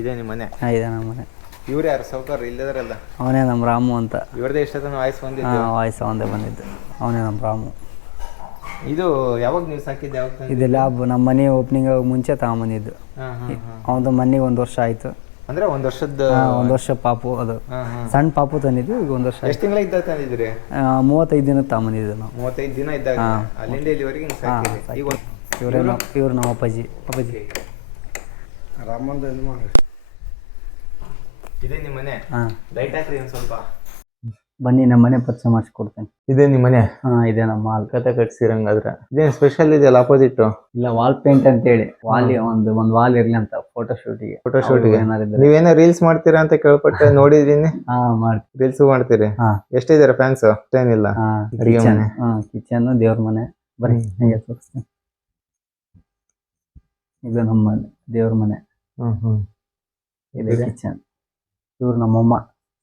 [SPEAKER 1] ಇದೆ ನಿಮ್ಮ ಮನೆ?
[SPEAKER 2] ಹಾಂ ಇದೆ ನಮ್ಮ ಮನೆ.
[SPEAKER 1] ಇವ್ರು ಯಾರು? ಸೌಕರ್ ಇಲ್ಲದರಲ್ಲ
[SPEAKER 2] ಅವನೇ ನಮ್ಮ ರಾಮು ಅಂತ.
[SPEAKER 1] ಇವ್ರದೇ ಎಷ್ಟೊತ್ತನ ವಾಯ್ಸ್ ಬಂದಿದ್ದು.
[SPEAKER 2] ಹಾಂ ವಾಯ್ಸ್ ಅವನದೇ ಬಂದಿದ್ದು. ಅವನೇ ನಮ್ಮ ರಾಮು.
[SPEAKER 1] ಇದು ಯಾವಾಗ ನೀವು ಸಾಕಿದ್ದೆ? ಯಾವಾಗ?
[SPEAKER 2] ಇದು ಲ್ಯಾಬ್ ನಮ್ಮ ಮನೆ ಓಪನಿಂಗ್ ಮುಂಚೆ ತಗೊಂಬಂದಿದ್ದು.
[SPEAKER 1] ಹಾ ಹಾ ಹಾ.
[SPEAKER 2] ಅವನದು ಮನೆಗೆ ಒಂದು ವರ್ಷ ಆಯಿತು.
[SPEAKER 1] ಅಂದ್ರೆ ಒಂದು ವರ್ಷದ
[SPEAKER 2] ಒಂದು ವರ್ಷ ಪಾಪು ಅದು. ಸಣ್ಣ ಪಾಪು ತಂದಿದ್ದು ಈಗ ಒಂದು ವರ್ಷ
[SPEAKER 1] ಎಷ್ಟು ತಿಂಗಳ ಇದ್ದಾಗ ತಂದಿದ್ರಿ
[SPEAKER 2] ಆ, ಮೂವತ್ತೈದು ದಿನ ತಗೊಂಬಂದಿದ್ದು ನಾವು.
[SPEAKER 1] ಮೂವತ್ತೈದು ದಿನ ಇದ್ದಾಗ ಅಲ್ಲಿಂದ ಇಲ್ಲಿವರೆಗೆ ಹಿಂಗ್ ಈಗ ಒಂದ್-
[SPEAKER 2] ಇವರೇ ನಮ್ಮ ಅಪ್ಪಾಜಿ. ಅಪ್ಪಾಜಿ.
[SPEAKER 1] ಇದೆ ನಿಮ್ಮ ಮನೆ.
[SPEAKER 2] ಹಾಂ.
[SPEAKER 1] ಲೈಟ್ ಹಾಕ್ರಿ ಒಂದ್ ಸ್ವಲ್ಪ.
[SPEAKER 2] ಬನ್ನಿ ನಮ್ಮ ಮನೆ ಪರಿಚಯ ಮಾಡಿಸ್ಕೊಡ್ತೇನೆ.
[SPEAKER 1] ಇದೆ ನಿಮ್ಮ ಮನೆ?
[SPEAKER 2] ಹಾ ಇದೆ ನಮ್ಮ ಮಾಲ್
[SPEAKER 1] ಕತೆ ಕಟ್ಸಿರಂಗಾದ್ರೆ ಇದೇನ್ ಸ್ಪೆಷಲ್ ಇದೆಯಲ್ಲ ಅಪೋಸಿಟ್
[SPEAKER 2] ಇಲ್ಲ ವಾಲ್ ಪೇಂಟ್ ಅಂತ ಹೇಳಿ. ವಾಲ್ ಒಂದು ಒಂದ್ ವಾಲ್ ಇರ್ಲಿ ಅಂತ ಫೋಟೋ ಶೂಟಿಗೆ
[SPEAKER 1] ಫೋಟೋ ಶೂಟ್ಗೆ
[SPEAKER 2] ಏನಾರಿದ್ರೆ
[SPEAKER 1] ನೀವೇನೋ ರೀಲ್ಸ್ ಮಾಡ್ತೀರಾ ಅಂತ ಕೇಳ್ಪಟ್ಟೆ ನೋಡಿದೀನಿ.
[SPEAKER 2] ಹಾ ಮಾಡ್ತೀವಿ.
[SPEAKER 1] ರೀಲ್ಸ್ ಮಾಡ್ತೀರಿ?
[SPEAKER 2] ಹಾ.
[SPEAKER 1] ಎಷ್ಟಿದಾರೆ ಫ್ಯಾನ್ಸ್ ಏನಿಲ್ಲ.
[SPEAKER 2] ಇಲ್ಲ
[SPEAKER 1] ಅಡಿಗೆ
[SPEAKER 2] ಕಿಚನ್
[SPEAKER 1] ಮನೆ.
[SPEAKER 2] ಹಾ ಕಿಚನ್ ದೇವ್ರ ಮನೆ. ಬನ್ನಿ ಹಂಗೆ ತೋರಿಸ್ತೇನೆ. ಇದು ನಮ್ಮ ಮನೆ ದೇವ್ರ ಮನೆ.
[SPEAKER 1] ಹ್ಮ್ ಹ್ಮ್.
[SPEAKER 2] ಇದೆ ಕಿಚನ್ ಇವ್ರು ನಮ್ಮಮ್ಮ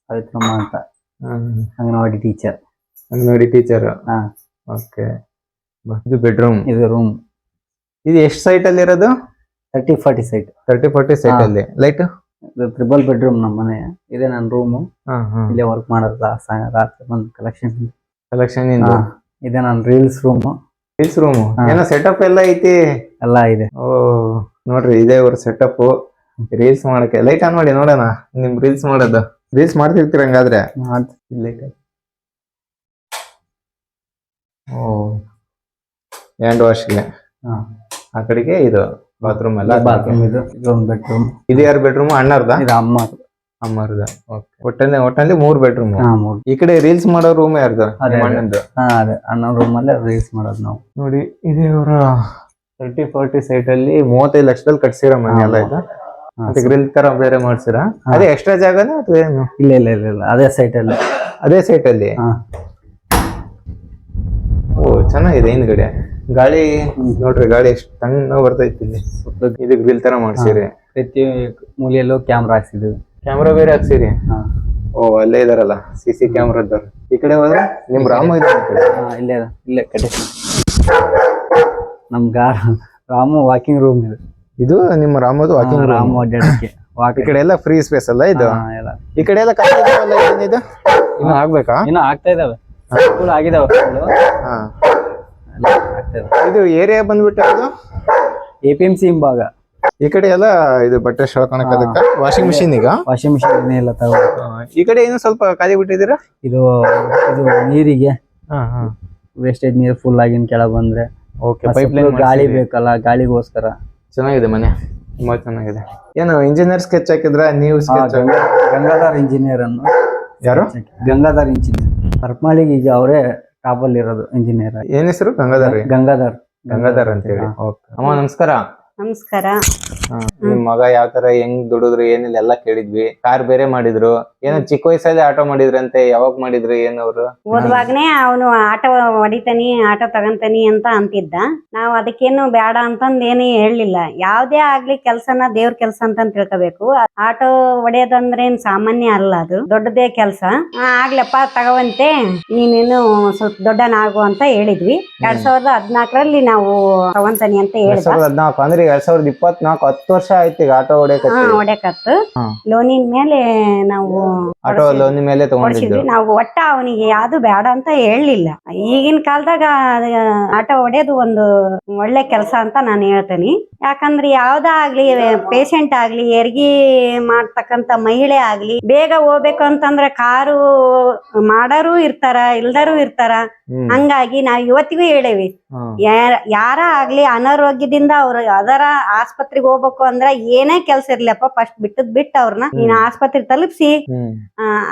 [SPEAKER 2] ಸಾವಿತ್ರಮ್ಮ ಅಂತ. ಅಂಗನವಾಡಿ ಟೀಚರ್
[SPEAKER 1] ಅಂಗನವಾಡಿ ಟೀಚರ್
[SPEAKER 2] ಹಾ.
[SPEAKER 1] ಓಕೆ. ಇದು ಬೆಡ್ರೂಮ್
[SPEAKER 2] ಇದು ರೂಮ್
[SPEAKER 1] ಇದು ಎಷ್ಟು ಸೈಟ್ ಅಲ್ಲಿ ಇರೋದು?
[SPEAKER 2] Thirty forty site
[SPEAKER 1] thirty forty site ಅಲ್ಲಿ. ಲೈಟ್
[SPEAKER 2] ಇದು ತ್ರಿಬಲ್ ಬೆಡ್ರೂಮ್ ನಮ್ಮ ಮನೆ. ಇದೆ ನನ್ನ ರೂಮ್ ಇಲ್ಲೇ ವರ್ಕ್ ಮಾಡೋದು ರಾತ್ರಿ ಬಂದು ಕಲೆಕ್ಷನ್
[SPEAKER 1] ಕಲೆಕ್ಷನ್ ಇಂದ?
[SPEAKER 2] ನನ್ನ ರೀಲ್ಸ್ ರೂಮ್
[SPEAKER 1] ರೀಲ್ಸ್ ರೂಮ್. ಏನೋ ಸೆಟಪ್ ಎಲ್ಲ ಐತಿ?
[SPEAKER 2] ಎಲ್ಲ ಇದೆ.
[SPEAKER 1] ಓ ನೋಡ್ರಿ ಇದೇ ಇವ್ರ ಸೆಟಪ್ ರೀಲ್ಸ್ ಮಾಡಕ್ಕೆ. ಲೈಟ್ ಆನ್ ಮಾಡಿ ನೋಡೋಣ. ನಿಮ್ ರೀಲ್ಸ್ ಮಾಡೋದು. ರೀಲ್ಸ್ ಮಾಡ್ತಿರ್ತೀರ ಹಂಗಾದ್ರೆ? ಲೈಟ್ ಓ. ಹ್ಯಾಂಡ್ ವಾಶ್ಗೆ. ಆ ಕಡೆಗೆ ಇದು ಬಾತ್ರೂಮ್ ಎಲ್ಲ
[SPEAKER 2] ಬಾತ್ರೂಮ್ ಇದು. ಇದೊಂದು ಬೆಡ್ರೂಮ್
[SPEAKER 1] ಇದು ಯಾರು ಬೆಡ್ರೂಮ್ ಅಣ್ಣರ್ದ?
[SPEAKER 2] ಇದು ಅಮ್ಮ
[SPEAKER 1] ಅಮ್ಮರ್ದ? ಒಟ್ಟಲ್ಲಿ ಒಟ್ಟಲ್ಲಿ ಮೂರ್ ಬೆಡ್ರೂಮ್ ಈ ಕಡೆ ರೀಲ್ಸ್ ಮಾಡೋ ರೂಮ್ ಯಾರ್ದು. ಅಣ್ಣಂದು.
[SPEAKER 2] ಅದೇ. ಅಣ್ಣ ರೂಮಲ್ಲೇ ರೀಲ್ಸ್ ಮಾಡೋದು ನಾವು.
[SPEAKER 1] ನೋಡಿ ಇದೇ ಅವರ ತರ್ಟಿ ಫೋರ್ಟಿ ಸೈಟ್ ಅಲ್ಲಿ ಮೂವತ್ತೈದು ಲಕ್ಷದಲ್ಲಿ ಕಟ್ಸಿರೋ ಮನೆ ಎಲ್ಲ ಇದು. ಮತ್ತೆ ಗ್ರಿಲ್ ತರ ಬೇರೆ ಮಾಡ್ಸಿರಾ? ಅದೇ ಎಕ್ಸ್ಟ್ರಾ ಜಾಗನ ಅಥವಾ ಏನು?
[SPEAKER 2] ಇಲ್ಲ ಇಲ್ಲ ಇಲ್ಲ ಇಲ್ಲ. ಅದೇ ಅಲ್ಲಿ.
[SPEAKER 1] ಅದೇ ಸೈಟ್ ಅಲ್ಲಿ? ಓ ಚೆನ್ನಾಗಿದೆ ಹಿಂದ್ಗಡೆ. ಗಾಳಿ ನೋಡ್ರಿ ಗಾಳಿ ಎಷ್ಟು ತಣ್ಣ ಬರ್ತೈತಿ ಇಲ್ಲಿ. ಇದು ಗ್ರಿಲ್ ತರ ಮಾಡ್ಸಿರಿ.
[SPEAKER 2] ಪ್ರತಿ ಮೂಲೆಯಲ್ಲೂ ಕ್ಯಾಮ್ರಾ ಹಾಕ್ಸಿದ್ವಿ
[SPEAKER 1] ಕ್ಯಾಮ್ರಾ ಬೇರೆ ಹಾಕ್ಸಿರಿ? ಓ ಅಲ್ಲೇ ಇದಾರಲ್ಲ ಸಿ ಸಿ ಕ್ಯಾಮ್ರಾದವ್ರು ಈ ಕಡೆ ಹೋದ್ರೆ ನಿಮ್ ರಾಮು ಇದ್ದಾರೆ ಕಡೆ.
[SPEAKER 2] ಇಲ್ಲೇ ಕಡೆ. ನಮ್ ಗಾ ರಾಮು ವಾಕಿಂಗ್ ರೂಮ್ ಇದು.
[SPEAKER 1] ಇದು ನಿಮ್ಮ ರಾಮದು ವಾಕಿಂಗ್
[SPEAKER 2] ರಾಮ ಅಡ್ಡಾಡಕ್ಕೆ
[SPEAKER 1] ಈ ಕಡೆ ಎಲ್ಲ ಫ್ರೀ ಸ್ಪೇಸ್ ಅಲ್ಲ ಇದು?
[SPEAKER 2] ಎಲ್ಲ.
[SPEAKER 1] ಈ ಕಡೆ ಎಲ್ಲ ಕಟ್ಟೆ ಇದಾವಲ್ಲ, ಏನಿದು ಇನ್ನು ಆಗ್ಬೇಕಾ?
[SPEAKER 2] ಇನ್ನು ಆಗ್ತಾ ಇದಾವೆ ಸ್ಕೂಲ್ ಆಗಿದಾವೆ
[SPEAKER 1] ಹಾ. ಇದು ಏರಿಯಾ ಬಂದ್ಬಿಟ್ಟು ಅದು
[SPEAKER 2] ಎ ಪಿ ಎಂ ಸಿ ಹಿಂಭಾಗ.
[SPEAKER 1] ಈ ಕಡೆ ಎಲ್ಲ ಇದು ಬಟ್ಟೆ ಅದಕ್ಕ ವಾಷಿಂಗ್ ಮಿಷಿನ್ ಈಗ?
[SPEAKER 2] ವಾಷಿಂಗ್ ಮಿಷಿನ್ ಎಲ್ಲ ತಗೋ.
[SPEAKER 1] ಈ ಕಡೆ ಏನು ಸ್ವಲ್ಪ ಕಾದಿ ಬಿಟ್ಟಿದ್ದೀರಾ?
[SPEAKER 2] ಇದು ಇದು ನೀರಿಗೆ. ವೇಸ್ಟೇಜ್ ನೀರು ಫುಲ್ ಆಗಿನ ಕೆಳಗೆ ಬಂದ್ರೆ.
[SPEAKER 1] ಓಕೆ ಪೈಪ್
[SPEAKER 2] ಗಾಳಿ ಬೇಕಲ್ಲ ಗಾಳಿಗೋಸ್ಕರ.
[SPEAKER 1] ಚೆನ್ನಾಗಿದೆ ಮನೆ. ತುಂಬಾ ಚೆನ್ನಾಗಿದೆ. ಏನು ಇಂಜಿನಿಯರ್ ಸ್ಕೆಚ್ ಹಾಕಿದ್ರ? ನೀವು ಸ್ಕೆಚ್
[SPEAKER 2] ಗಂಗಾಧರ್ ಇಂಜಿನಿಯರ್ ಅನ್ನು
[SPEAKER 1] ಯಾರು?
[SPEAKER 2] ಗಂಗಾಧರ್ ಇಂಜಿನಿಯರ್ ಕರ್ಮಾಳಿಗೆ ಈಗ ಅವರೇ ಟಾಪ್ ಅಲ್ಲಿ ಇರೋದು ಇಂಜಿನಿಯರ್
[SPEAKER 1] ಏನ್ ಹೆಸರು? ಗಂಗಾಧರ್.
[SPEAKER 2] ಗಂಗಾಧರ್.
[SPEAKER 1] ಗಂಗಾಧರ್ ಅಂತ ಹೇಳಿ ಓಕೆ. ಅಮ್ಮ ನಮಸ್ಕಾರ.
[SPEAKER 4] ನಮಸ್ಕಾರ.
[SPEAKER 1] ನಿಮ್ ಮಗ ಯಾವ ತರ ಹೆಂಗ್ ದುಡಿದ್ರು ಏನಿಲ್ಲ ಎಲ್ಲ ಕೇಳಿದ್ವಿ. ಕಾರ್ ಬೇರೆ ಮಾಡಿದ್ರು. ಏನೋ ಚಿಕ್ಕ ವಯಸ್ಸಲ್ಲಿ ಆಟೋ ಮಾಡಿದ್ರಂತೆ ಯಾವಾಗ ಮಾಡಿದ್ರು ಏನವ್ರು
[SPEAKER 4] ಓದುವಾಗನೇ ಅವನು ಆಟೋ ಹೊಡಿತಾನಿ ಆಟೋ ತಗಂತಾನಿ ಅಂತ ಅಂತಿದ್ದ. ನಾವು ಅದಕ್ಕೇನು ಬೇಡ ಅಂತಂದ್ ಏನು ಹೇಳಲಿಲ್ಲ. ಯಾವ್ದೇ ಆಗ್ಲಿ ಕೆಲ್ಸನ ದೇವ್ರ ಕೆಲ್ಸ ಅಂತ ತಿಳ್ಕೊಬೇಕು. ಆಟೋ ಹೊಡೆಯೋದಂದ್ರೆ ಏನ್ ಸಾಮಾನ್ಯ ಅಲ್ಲ ಅದು. ದೊಡ್ಡದೇ ಕೆಲ್ಸ. ಆ, ಆಗ್ಲಪ್ಪ ತಗವಂತೆ. ನೀನೇನು ಸ್ವಲ್ಪ ದೊಡ್ಡನಾಗು ಅಂತ ಹೇಳಿದ್ವಿ. ಎರಡ್ ಸಾವಿರದ ಹದ್ನಾಲ್ಕರಲ್ಲಿ ನಾವು ತಗೊಂತಾನಿ ಅಂತ
[SPEAKER 1] ಹೇಳಿದ್ವಿ
[SPEAKER 4] ಹೇಳ್ದ.
[SPEAKER 1] ಸಾವಿರದ ಹದ್ನಾಲ್ಕು ಅಂದ್ರೆ ಎರಡ್ ಸಾವಿರದ ಇಪ್ಪತ್ನಾಲ್ಕು ಹತ್ತು ವರ್ಷ ಆಯ್ತು ಈಗ ಆಟೋ ಹೊಡೆಯಕತ್ತಿ.
[SPEAKER 4] ಲೋನಿನ ಮೇಲೆ ನಾವು
[SPEAKER 1] ಆಟೋ ಲೋನ್ ಮೇಲೆ
[SPEAKER 4] ತಗೊಂಡಿದ್ವಿ ನಾವು ಒಟ್ಟ ಅವನಿಗೆ ಯಾವ್ದು ಬೇಡ ಅಂತ ಹೇಳಲಿಲ್ಲ. ಈಗಿನ ಕಾಲದಾಗ ಆಟೋ ಹೊಡೆಯೋದು ಒಂದು ಒಳ್ಳೆ ಕೆಲಸ ಅಂತ ನಾನು ಹೇಳ್ತೇನೆ. ಯಾಕಂದ್ರೆ ಯಾವ್ದೇ ಆಗ್ಲಿ ಪೇಷಂಟ್ ಆಗ್ಲಿ ಹೆರಿಗೆ ಮಾಡ್ತಕ್ಕಂತ ಮಹಿಳೆ ಆಗ್ಲಿ ಬೇಗ ಹೋಗ್ಬೇಕು ಅಂತಂದ್ರೆ ಕಾರು ಮಾಡೋರು ಇರ್ತಾರ ಇಲ್ದರು ಇರ್ತಾರ. ಹಂಗಾಗಿ ನಾವ್ ಇವತ್ತಿಗೂ ಹೇಳೇವಿ. ಯಾರ- ಆಗ್ಲಿ ಅನಾರೋಗ್ಯದಿಂದ ಅವ್ರು ಅದರ ಆಸ್ಪತ್ರೆಗೆ ಹೋಗ್ಬೇಕು ಅಂದ್ರೆ ಏನೇ ಕೆಲ್ಸ ಇರ್ಲಪ್ಪ ಫಸ್ಟ್ ಬಿಟ್ಟದ್ ಬಿಟ್ಟು ಅವ್ರನ್ನ ನೀನ್ ಆಸ್ಪತ್ರೆ ತಲುಪಿಸಿ.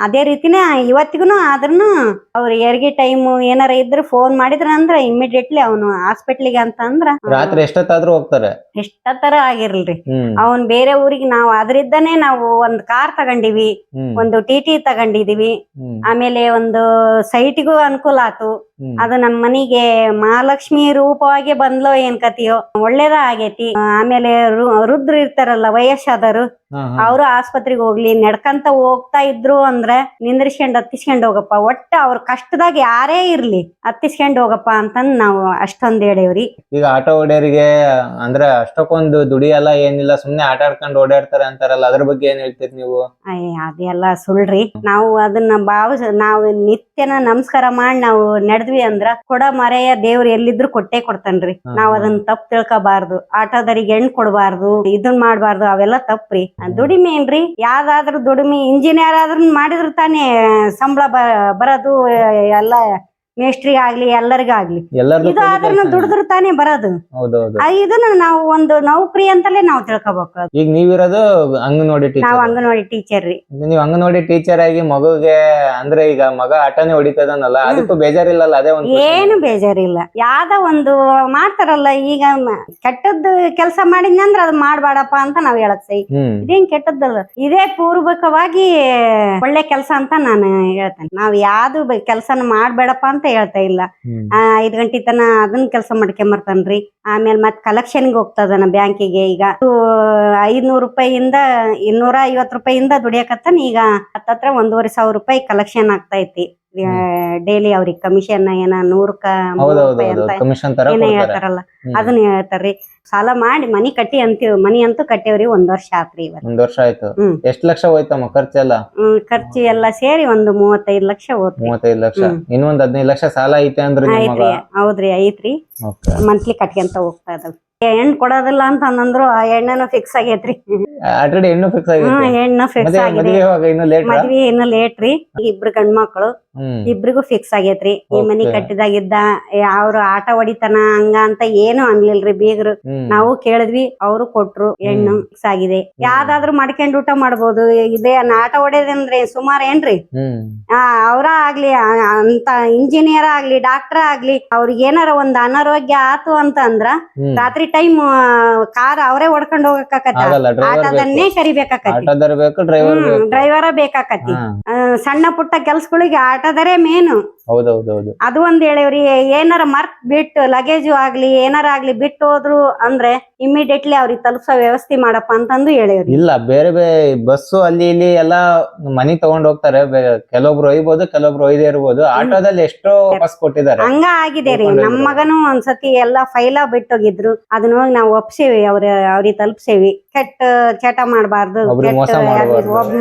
[SPEAKER 4] ಅದೇ ರೀತಿನೇ ಇವತ್ತಿಗೂ ಆದ್ರೂ ಅವ್ರ ಹೆರಿಗೆ ಟೈಮ್ ಏನಾರ ಇದ್ರೆ ಫೋನ್ ಮಾಡಿದ್ರ ಅಂದ್ರ ಇಮಿಡಿಯೇಟ್ಲಿ ಅವನು ಹಾಸ್ಪಿಟ್ಲಿಗೆ ಅಂತ ಅಂದ್ರ
[SPEAKER 1] ರಾತ್ರಿ ಎಷ್ಟೊತ್ತಾದ್ರೂ ಹೋಗ್ತಾರೆ?
[SPEAKER 4] ಎಷ್ಟ ತರ ಆಗಿರ್ಲ್ರಿ
[SPEAKER 1] ಹ್ಮ್.
[SPEAKER 4] ಅವನ್ ಬೇರೆ ಊರಿಗೆ ನಾವು ಅದರಿದ್ದಾನೆ ನಾವು ಒಂದ್ ಕಾರ್ ತಗೊಂಡಿವಿ ಒಂದು ಟಿ ಟಿ ತಗೊಂಡಿದೀವಿ. ಆಮೇಲೆ ಒಂದು ಸೈಟ್ಗೂ ಅನುಕೂಲ ಆತು. ಅದು ನಮ್ಮ ಮನಿಗೆ ಮಹಾಲಕ್ಷ್ಮಿ ರೂಪವಾಗಿ ಬಂದ್ಲೋ ಏನ್ ಕತಿಯೋ ಒಳ್ಳೇದ ಆಗೇತಿ. ಆಮೇಲೆ ರುದ್ರ ಇರ್ತಾರಲ್ಲ
[SPEAKER 1] ಹಾ.
[SPEAKER 4] ಅವರು ಆಸ್ಪತ್ರೆಗೆ ಹೋಗ್ಲಿ ನಡ್ಕಂತ ಹೋಗ್ತಾ ಇದ್ರು ಅಂದ್ರೆ ನಿಂದ್ರಿಸ್ಕೊಂಡ್ ಹತ್ತಿಸ್ಕೊಂಡ್ ಹೋಗಪ್ಪ. ಒಟ್ಟ ಅವ್ರ ಕಷ್ಟದಾಗ ಯಾರೇ ಇರ್ಲಿ ಹತ್ತಿಸ್ಕೊಂಡ್ ಹೋಗಪ್ಪ ಅಂತಂದ್ ನಾವು ಅಷ್ಟೊಂದ್ ಹೇಳೇವ್ರಿ.
[SPEAKER 1] ಈಗ ಆಟೋ ಹೊಡೆಯರಿಗೆ ಅಂದ್ರೆ ಅಷ್ಟಕ್ಕೊಂದು ದುಡಿಯಲ್ಲ ಏನಿಲ್ಲ ಸುಮ್ನೆ ಆಟ ಆಡ್ಕೊಂಡು ಓಡಾಡ್ತಾರೆ ಅಂತಾರಲ್ಲ ಅದ್ರ ಬಗ್ಗೆ ಏನ್ ಹೇಳ್ತೀರಿ ನೀವು?
[SPEAKER 4] ಅಯ್ಯ ಅದೆಲ್ಲ ಸುಳ್ರಿ. ನಾವು ಅದನ್ನ ಭಾವಿಸ ನಾವು ನಿತ್ಯನ ನಮಸ್ಕಾರ ಮಾಡಿ ನಾವು ನಡೆದ್ವಿ ಅಂದ್ರ ಕೊಡ ಮರೆಯ ದೇವ್ರ ಎಲ್ಲಿದ್ರು ಕೊಟ್ಟೆ ಕೊಡ್ತಾನ್ರಿ. ನಾವ್ ಅದನ್ನ ತಪ್ಪು ತಿಳ್ಕೊಬಾರ್ದು. ಆಟೋದರಿಗೆ ಹೆಣ್ ಕೊಡಬಾರ್ದು ಇದನ್ ಮಾಡ್ಬಾರ್ದು ಅವೆಲ್ಲ ತಪ್ಪ್ರಿ. ದುಡಿಮೆ ಏನ್ರಿ? ಯಾವ್ದಾದ್ರು ದುಡಿಮೆ ಇಂಜಿನಿಯರ್ ಆದ್ರೂ ಮಾಡಿದ್ರು ತಾನೇ ಸಂಬಳ ಬರೋದು ಎಲ್ಲ ಮೇಸ್ಟ್ರಿಗೆ ಆಗ್ಲಿ ಎಲ್ಲರಿಗಾಗ್ಲಿ ಇದು ಆದ್ರೂ ದುಡಿದ್ರು ತಾನೇ ಬರೋದು.
[SPEAKER 1] ಹೌದೌದು.
[SPEAKER 4] ಆ, ಇದನ್ನ ನಾವು ಒಂದು ನೌಕರಿ ಅಂತಲೇ ನಾವು ತಿಳ್ಕೊಬೇಕು.
[SPEAKER 1] ಈಗ ನೀವಿರೋದು ಅಂಗನವಾಡಿ
[SPEAKER 4] ನಾವು
[SPEAKER 1] ಟೀಚರ್
[SPEAKER 4] ಅಂಗನವಾಡಿ ಟೀಚರ್ ರೀ.
[SPEAKER 1] ನೀವು ಅಂಗನವಾಡಿ ಟೀಚರ್ ಆಗಿ ಮಗುಗೆ ಅಂದ್ರೆ ಈಗ ಮಗ ಆಟನೇ ಹೊಡಿತದನಲ್ಲ ಅದಕ್ಕೂ ಬೇಜಾರಿಲ್ಲ ಅದೇ ಒಂದು
[SPEAKER 4] ಏನು ಬೇಜಾರಿಲ್ಲ. ಯಾವ್ದ ಒಂದು ಮಾಡ್ತಾರಲ್ಲ ಈಗ ಮ- ಕೆಟ್ಟದ್ದು ಕೆಲಸ ಮಾಡಿದ್ನಂದ್ರ ಅದ್ ಮಾಡ್ಬೇಡಪ್ಪ ಅಂತ ನಾವ್ ಹೇಳಕ್ ಸೈ
[SPEAKER 1] ಹ್ಮ್.
[SPEAKER 4] ಇದೇನ್ ಕೆಟ್ಟದ್ದಲ್ಲ. ಇದೇ ಪೂರ್ವಕವಾಗಿ ಒಳ್ಳೆ ಕೆಲಸ ಅಂತ ನಾನು ಹೇಳ್ತೇನೆ. ನಾವ್ ಯಾವ್ದು ಕೆಲಸನ ಮಾಡ್ಬೇಡಪ್ಪ ಅಂತ ಹೇಳ್ತಾ ಇಲ್ಲ. ಆ, ಐದ್ ಗಂಟೆ ತನ ಅದನ್ನ ಕೆಲಸ ಮಾಡ್ಕೊಂಬರ್ತಾನ್ರಿ. ಆಮೇಲೆ ಮತ್ ಕಲೆಕ್ಷನ್ಗೆ ಹೋಗ್ತದನ ಬ್ಯಾಂಕಿಗೆ ಈಗ. ಐದ್ನೂರು ರೂಪಾಯಿಯಿಂದ ಇನ್ನೂರ ಐವತ್ ರೂಪಾಯಿಯಿಂದ ದುಡಿಯಕತ್ತಾನ ಈಗ ಹತ್ತತ್ರ ಒಂದೂವರೆ ಸಾವಿರ ರೂಪಾಯಿ ಕಲೆಕ್ಷನ್ ಆಗ್ತೈತಿ. ಡೈಲಿ ಅವ್ರಿಗೆ ಕಮಿಷನ್ ಏನ ನೂರಕ್ಕ ಏನ ಹೇಳ್ತಾರಲ್ಲ ಅದನ್ನ ಹೇಳ್ತಾರ್ರಿ. ಸಾಲ ಮಾಡಿ ಮನಿ ಕಟ್ಟಿ ಅಂತೀವಿ ಮನಿ ಅಂತೂ ಕಟ್ಟೇವ್ರಿ ಒಂದ್ ವರ್ಷ ಆತ್ರಿ ಇವತ್ತು
[SPEAKER 1] ಒಂದ್ ವರ್ಷ ಆಯ್ತು. ಎಷ್ಟು ಲಕ್ಷ ಹೋಯ್ತಮ್ಮ ಖರ್ಚೆಲ್ಲ
[SPEAKER 4] ಹ್ಮ್ ಖರ್ಚು ಎಲ್ಲ ಸೇರಿ ಒಂದು ಮೂವತ್ತೈದು ಲಕ್ಷ ಹೋತ್ರಿ.
[SPEAKER 1] ಮೂವತ್ತೈದು ಲಕ್ಷ. ಇನ್ನೊಂದ್ ಹದಿನೈದು ಲಕ್ಷ ಸಾಲ ಐತೆ ಅಂದ್ರೆ
[SPEAKER 4] ಹೌದ್ರಿ ಐತ್ರಿ. ಮಂತ್ಲಿ ಕಟ್ಕೊಂತ ಹೋಗ್ತಾ ಇದಾವ. ಹೆಣ್ ಕೊಡೋದಿಲ್ಲ ಅಂತ ಅಂದ್ರು ಆ ಹೆಣ್ಣನು ಫಿಕ್ಸ್ ಆಗೇತ್ರಿ.
[SPEAKER 1] ಆಲ್ರೆಡಿ ಹೆಣ್ಣು ಫಿಕ್ಸ್
[SPEAKER 4] ಹ್ಮ್
[SPEAKER 1] ಆಗೈತೆ
[SPEAKER 4] ಹೆಣ್ಣು ಫಿಕ್ಸ್ ಆಗಿದೆ.
[SPEAKER 1] ಮದುವೆ ಯಾವಾಗ? ಇನ್ನು ಲೇಟ್
[SPEAKER 4] ಮದ್ವಿ ಇನ್ನು ಲೇಟ್ ರೀ. ಇಬ್ರು ಗಂಡ್ಮಕ್ಳು.
[SPEAKER 1] ಮಕ್ಳು
[SPEAKER 4] ಇಬ್ರಿಗೂ ಫಿಕ್ಸ್ ಆಗೇತ್ರಿ. ಈ ಮನಿ
[SPEAKER 1] Okay.
[SPEAKER 4] ಕಟ್ಟಿದಾಗಿದ್ದ ಅವ್ರು ಆಟ ಹೊಡಿತಾನ ಹಂಗ ಅಂತ ಏನು ಅನ್ಲಿಲ್ರಿ ಬೀಗ್ರು. ನಾವು ಕೇಳಿದ್ವಿ ಅವರು ಕೊಟ್ರು ಹೆಣ್ಣು ಫಿಕ್ಸ್ ಆಗಿದೆ. ಯಾವ್ದಾದ್ರು ಮಾಡ್ಕೊಂಡ್ ಊಟ ಮಾಡ್ಬೋದು. ಇದೇ ಆಟ ಹೊಡೆದಂದ್ರೆ ಸುಮಾರ್ ಏನ್ರಿ?
[SPEAKER 1] ಹ್ಮ್.
[SPEAKER 4] ಆ, ಅವ್ರ ಆಗ್ಲಿ ಆ, ಅಂತ ಇಂಜಿನಿಯರ್ ಆಗ್ಲಿ ಡಾಕ್ಟರ್ ಆಗ್ಲಿ ಅವ್ರಿಗೆ ಏನಾರ ಒಂದ್ ಅನಾರೋಗ್ಯ ಆತು ಅಂತ ಅಂದ್ರ
[SPEAKER 1] ಹ್ಮ್.
[SPEAKER 4] ರಾತ್ರಿ ಟೈಮ್ ಕಾರ್ ಅವರೇ ಹೊಡ್ಕೊಂಡ್ ಹೋಗಕ್ಕಾಗತ್ತ?
[SPEAKER 1] ಆಗಲ್ಲ
[SPEAKER 4] ಆಟೋದನ್ನೇ ಕರಿಬೇಕಾಕತಿ
[SPEAKER 1] ಬೇಕು ಡ್ರೈವರ್
[SPEAKER 4] ಹ್ಮ್
[SPEAKER 1] ಬೇಕು.
[SPEAKER 4] ಡ್ರೈವರ ಬೇಕಾಕತಿ ಆ, ಸಣ್ಣ ಪುಟ್ಟ ಕೆಲ್ಸಗಳಿಗೆ ಆಟೋದರೇ ಮೇನು
[SPEAKER 1] ಹೌದೌದೌದು.
[SPEAKER 4] ಅದು ಒಂದ್ ಹೇಳಿವ್ರಿ ಏನಾರ ಮರ್ತ್ ಬಿಟ್ಟು ಲಗೇಜ್ ಆಗ್ಲಿ ಏನಾರ ಆಗ್ಲಿ ಬಿಟ್ಟು ಹೋದ್ರು ಅಂದ್ರೆ ಇಮಿಡಿಯೇಟ್ಲಿ ಅವ್ರಿಗೆ ತಲುಪಿಸೋ ವ್ಯವಸ್ಥೆ ಮಾಡಪ್ಪ ಅಂತಂದು ಹೇಳಿವ್ರಿ
[SPEAKER 1] ಇಲ್ಲ ಬೇರೆ ಬೇರೆ ಬಸ್ಸು ಅಲ್ಲಿ ಇಲ್ಲಿ ಎಲ್ಲಾ ಮನಿ ತಗೊಂಡ್ ಹೋಗ್ತಾರೆ. ಕೆಲವೊಬ್ರು ಒಯ್ಬೋದು ಕೆಲವೊಬ್ರು ಒಯ್ದೇ ಇರ್ಬೋದು. ಆಟೋದಲ್ಲಿ ಎಷ್ಟೋ ವಾಪಸ್ ಕೊಟ್ಟಿದ್ದಾರೆ.
[SPEAKER 4] ಹಂಗ ಆಗಿದೆ ರೀ.
[SPEAKER 1] ನಮ್ಮ
[SPEAKER 4] ನಮ್ ಮಗನು ಒಂದ್ಸತಿ ಎಲ್ಲಾ ಫೈಲ ಬಿಟ್ಟೋಗಿದ್ರು. ಅದನ್ನ ಹೋಗಿ ನಾವು ಒಪ್ಸೇವಿ ಅವ್ರ ಅವ್ರಿಗೆ ತಲುಪ್ಸೇವಿ. ಕೆಟ್ಟ ಚಟ ಮಾಡಬಾರ್ದು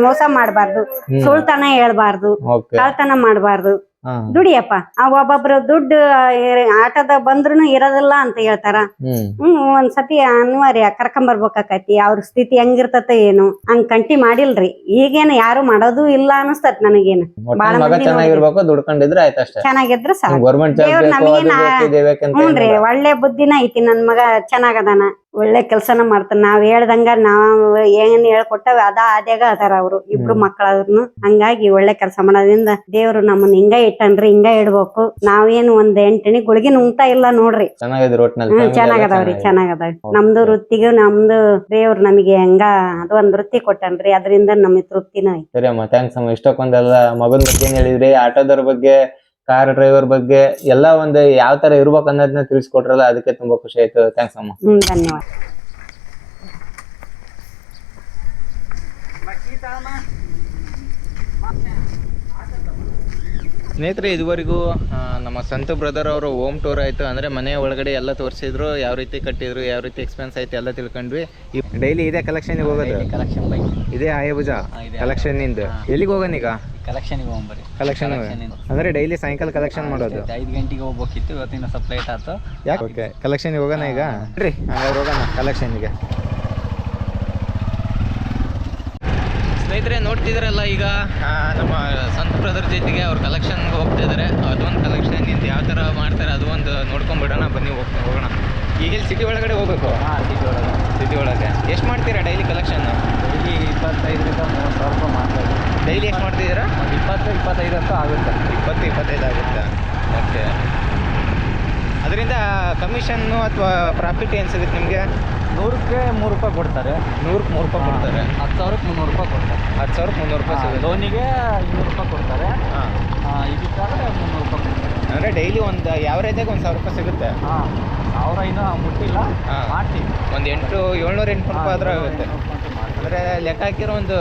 [SPEAKER 1] ಮೋಸ ಮಾಡಬಾರ್ದು.
[SPEAKER 4] ಸುಳ್ತನ ಹೇಳ್ಬಾರ್ದು. ಕಳ್ತನ ಮಾಡ್ಬಾರ್ದು. ದುಡಿಯಪ್ಪ. ಆ ಒಬ್ಬೊಬ್ರು ದುಡ್ಡು ಆಟದ ಬಂದ್ರು ಇರೋದಿಲ್ಲ ಅಂತ ಹೇಳ್ತಾರ.
[SPEAKER 1] ಹ್ಮ್.
[SPEAKER 4] ಒಂದ್ಸತಿ ಅನಿವಾರ್ಯ ಕರ್ಕೊಂಬರ್ಬೇಕಾಕತಿ ಅವ್ರ ಸ್ಥಿತಿ ಹೆಂಗಿರ್ತತ ಏನು ಹಂಗ್ ಕಂಟಿ ಮಾಡಿಲ್ರಿ. ಈಗೇನು ಯಾರು ಮಾಡೋದು ಇಲ್ಲ ಅನಸ್ತತ್ ನನಗೇನು. ಚೆನ್ನಾಗಿದ್ರ ಸಾಕು.
[SPEAKER 1] ನಮಗೇನ
[SPEAKER 4] ಹ್ಞೂನ್ರಿ ಒಳ್ಳೆ ಬುದ್ಧಿನ ಐತಿ ನನ್ ಮಗ ಚೆನ್ನಾಗದಾನ. ಒಳ್ಳೆ ಕೆಲಸನ ಮಾಡ್ತಾರೆ. ನಾವ್ ಹೇಳ್ದಂಗ ನಾವ್ ಏನ್ ಹೇಳ್ಕೊಟ್ಟವ ಅದ ಆದ್ಯಾಗ ಅದಾರ ಅವ್ರು. ಇಬ್ರು ಮಕ್ಕಳಾದ್ರುನು. ಹಂಗಾಗಿ ಒಳ್ಳೆ ಕೆಲಸ ಮಾಡೋದ್ರಿಂದ ದೇವ್ರು ನಮ್ಮನ್ನ ಹಿಂಗ ಇಟ್ಟನ್ರಿ ಹಿಂಗ ಇಡ್ಬೇಕು. ನಾವೇನು ಒಂದ್ ಎಂಟಣಿ ಗುಳಿಗೆ ನುಂಗ್ತಾ ಇಲ್ಲ ನೋಡ್ರಿ.
[SPEAKER 1] ಚೆನ್ನಾಗಿದೆ ಒಟ್ನಲ್ಲಿ.
[SPEAKER 4] ಹ್ಮ್ ಚೆನ್ನಾಗದಾವ್ರಿ
[SPEAKER 1] ಚೆನ್ನಾಗಿದೆ.
[SPEAKER 4] ಚೆನ್ನಾಗದಾವ್ರಿ. ನಮ್ದು ವೃತ್ತಿಗೂ ನಮ್ದು ದೇವ್ರು ನಮಗೆ ಹೆಂಗ ಅದು ಒಂದ್ ವೃತ್ತಿ ಕೊಟ್ಟನ್ರಿ. ಅದರಿಂದ ನಮಗೆ ತೃಪ್ತಿನೂ ಐತಿ.
[SPEAKER 1] ಸರಿ ಅಮ್ಮ ಥ್ಯಾಂಕ್ಸ್ ಅಮ್ಮ. ಇಷ್ಟಕ್ಕೊಂದೆಲ್ಲ ಮಗನ ಬಗ್ಗೆ ಏನ್ ಹೇಳಿದ್ರಿ? ಆಟೋದವ್ರ ಬಗ್ಗೆ ಕಾರ್ ಡ್ರೈವರ್ ಬಗ್ಗೆ ಎಲ್ಲ ಒಂದು ಯಾವ ತರ ಇರ್ಬೇಕು ಅನ್ನೋದನ್ನ ತಿಳಿಸ್ಕೊಟ್ರಲ್ಲ ಅದಕ್ಕೆ ತುಂಬಾ ಖುಷಿ ಆಯ್ತು. ಥ್ಯಾಂಕ್ಸ್ ಅಮ್ಮ.
[SPEAKER 4] ಹ್ಮ್ ಧನ್ಯವಾದ.
[SPEAKER 1] ಸ್ನೇಹಿತರೆ ಇದುವರೆಗೂ ನಮ್ಮ ಸಂತು ಬ್ರದರ್ ಅವರು ಹೋಮ್ ಟೂರ್ ಆಯಿತು. ಅಂದರೆ ಮನೆ ಒಳಗಡೆ ಎಲ್ಲ ತೋರಿಸಿದ್ರು. ಯಾವ ರೀತಿ ಕಟ್ಟಿದ್ರು ಯಾವ ರೀತಿ ಎಕ್ಸ್ಪೆನ್ಸ್ ಆಯ್ತು ಎಲ್ಲ ತಿಳ್ಕೊಂಡ್ವಿ. ಡೈಲಿ ಇದೇ ಕಲೆಕ್ಷನ್ಗೆ ಹೋಗೋದು?
[SPEAKER 2] ಕಲೆಕ್ಷನ್ ಬೈಕ್
[SPEAKER 1] ಇದೇ ಆಯಭುಜ. ಕಲೆಕ್ಷನ್ ಇಂದ ಎಲ್ಲಿಗೆ ಹೋಗೋಣ ಈಗ
[SPEAKER 2] ಕಲೆಕ್ಷನ್ಗೆ ಹೋಗ್ಬರಿ
[SPEAKER 1] ಕಲೆಕ್ಷನ್ ಅಂದ್ರೆ ಡೈಲಿ ಸಾಯಂಕಾಲ ಕಲೆಕ್ಷನ್ ಮಾಡೋದು?
[SPEAKER 2] ಐದು ಗಂಟೆಗೆ ಹೋಗ್ಬೇಕಿತ್ತು. ಇವತ್ತಿನ ಸಪ್ಲೈಟ್ ಲೇಟ್ ಆಯ್ತು.
[SPEAKER 1] ಯಾಕೆ? ಕಲೆಕ್ಷನ್ ಹೋಗೋಣ ಈಗ? ರೀ ಹಂಗಾದ್ರೆ ಹೋಗೋಣ ಕಲೆಕ್ಷನ್ಗೆ ಸ್ನೇಹಿತರೆ ನೋಡ್ತಿದ್ರಲ್ಲ ಈಗ ನಮ್ಮ ಸಂತ ಬ್ರದರ್ ಜೊತೆಗೆ ಅವ್ರ ಕಲೆಕ್ಷನ್ಗೆ ಹೋಗ್ತಾ ಇದ್ದಾರೆ. ಅದೊಂದು ಕಲೆಕ್ಷನ್ ನಿಂತ ಯಾವ ಥರ ಮಾಡ್ತಾರೆ ಅದು ಒಂದು ನೋಡ್ಕೊಂಬಿಡೋಣ ಬನ್ನಿ ಹೋಗ್ತಾ ಹೋಗೋಣ. ಈಗ ಇಲ್ಲಿ ಸಿಟಿ ಒಳಗಡೆ ಹೋಗ್ಬೇಕು?
[SPEAKER 2] ಹಾಂ ಸಿಟಿ ಒಳಗೆ.
[SPEAKER 1] ಸಿಟಿ ಒಳಗೆ. ಎಷ್ಟು ಮಾಡ್ತೀರಾ ಡೈಲಿ ಕಲೆಕ್ಷನ್
[SPEAKER 2] ಡೈಲಿ ಇಪ್ಪತ್ತೈದರಿಂದ ಮೂವತ್ತು ಸಾವಿರ ರೂಪಾಯಿ ಮಾಡ್ತಾರೆ
[SPEAKER 1] ಡೈಲಿ ಎಷ್ಟು ಮಾಡ್ತಿದ್ದೀರಾ?
[SPEAKER 2] ಇಪ್ಪತ್ತು ಇಪ್ಪತ್ತೈದು ಅಂತ ಆಗುತ್ತೆ.
[SPEAKER 1] ಇಪ್ಪತ್ತು ಇಪ್ಪತ್ತೈದು ಆಗುತ್ತೆ. ಓಕೆ ಅದರಿಂದ ಕಮಿಷನ್ನು ಅಥವಾ ಪ್ರಾಫಿಟ್ ಏನು ಸಿಗುತ್ತೆ ನಿಮಗೆ?
[SPEAKER 2] ನೂರಕ್ಕೆ ಮೂರು ರೂಪಾಯಿ ಕೊಡ್ತಾರೆ.
[SPEAKER 1] ನೂರಕ್ಕೆ ಮೂರು ರೂಪಾಯಿ ಕೊಡ್ತಾರೆ.
[SPEAKER 2] ಹತ್ತು ಸಾವಿರಕ್ಕೆ ಮುನ್ನೂರು ರೂಪಾಯಿ ಕೊಡ್ತಾರೆ.
[SPEAKER 1] ಹತ್ತು ಸಾವಿರಕ್ಕೆ ಮುನ್ನೂರು ರೂಪಾಯಿ ಸಿಗುತ್ತೆ.
[SPEAKER 2] ಲೋನಿಗೆ ಇನ್ನೂರು ರೂಪಾಯಿ ಕೊಡ್ತಾರೆ.
[SPEAKER 1] ಹಾಂ.
[SPEAKER 2] ಇದಕ್ಕಾದ್ರೆ ಮುನ್ನೂರು ರೂಪಾಯಿ ಕೊಡ್ತಾರೆ.
[SPEAKER 1] ಅಂದರೆ ಡೈಲಿ ಒಂದು ಯಾವ್ರೇಜಾಗಿ ಒಂದು ಸಾವಿರ ರೂಪಾಯಿ ಸಿಗುತ್ತೆ?
[SPEAKER 2] ಹಾಂ ಸಾವಿರ ಇನ್ನೂ ಮುಟ್ಟಿಲ್ಲ.
[SPEAKER 1] ಹಾಂ.
[SPEAKER 2] ಮಾಡ್ತೀವಿ.
[SPEAKER 1] ಒಂದು ಎಂಟು ಏಳ್ನೂರ ಎಂಟು ರೂಪಾಯಿ ಆದರೆ ಆಗುತ್ತೆ. ಅಂದರೆ ಲೆಕ್ಕ ಹಾಕಿರೋ ಒಂದು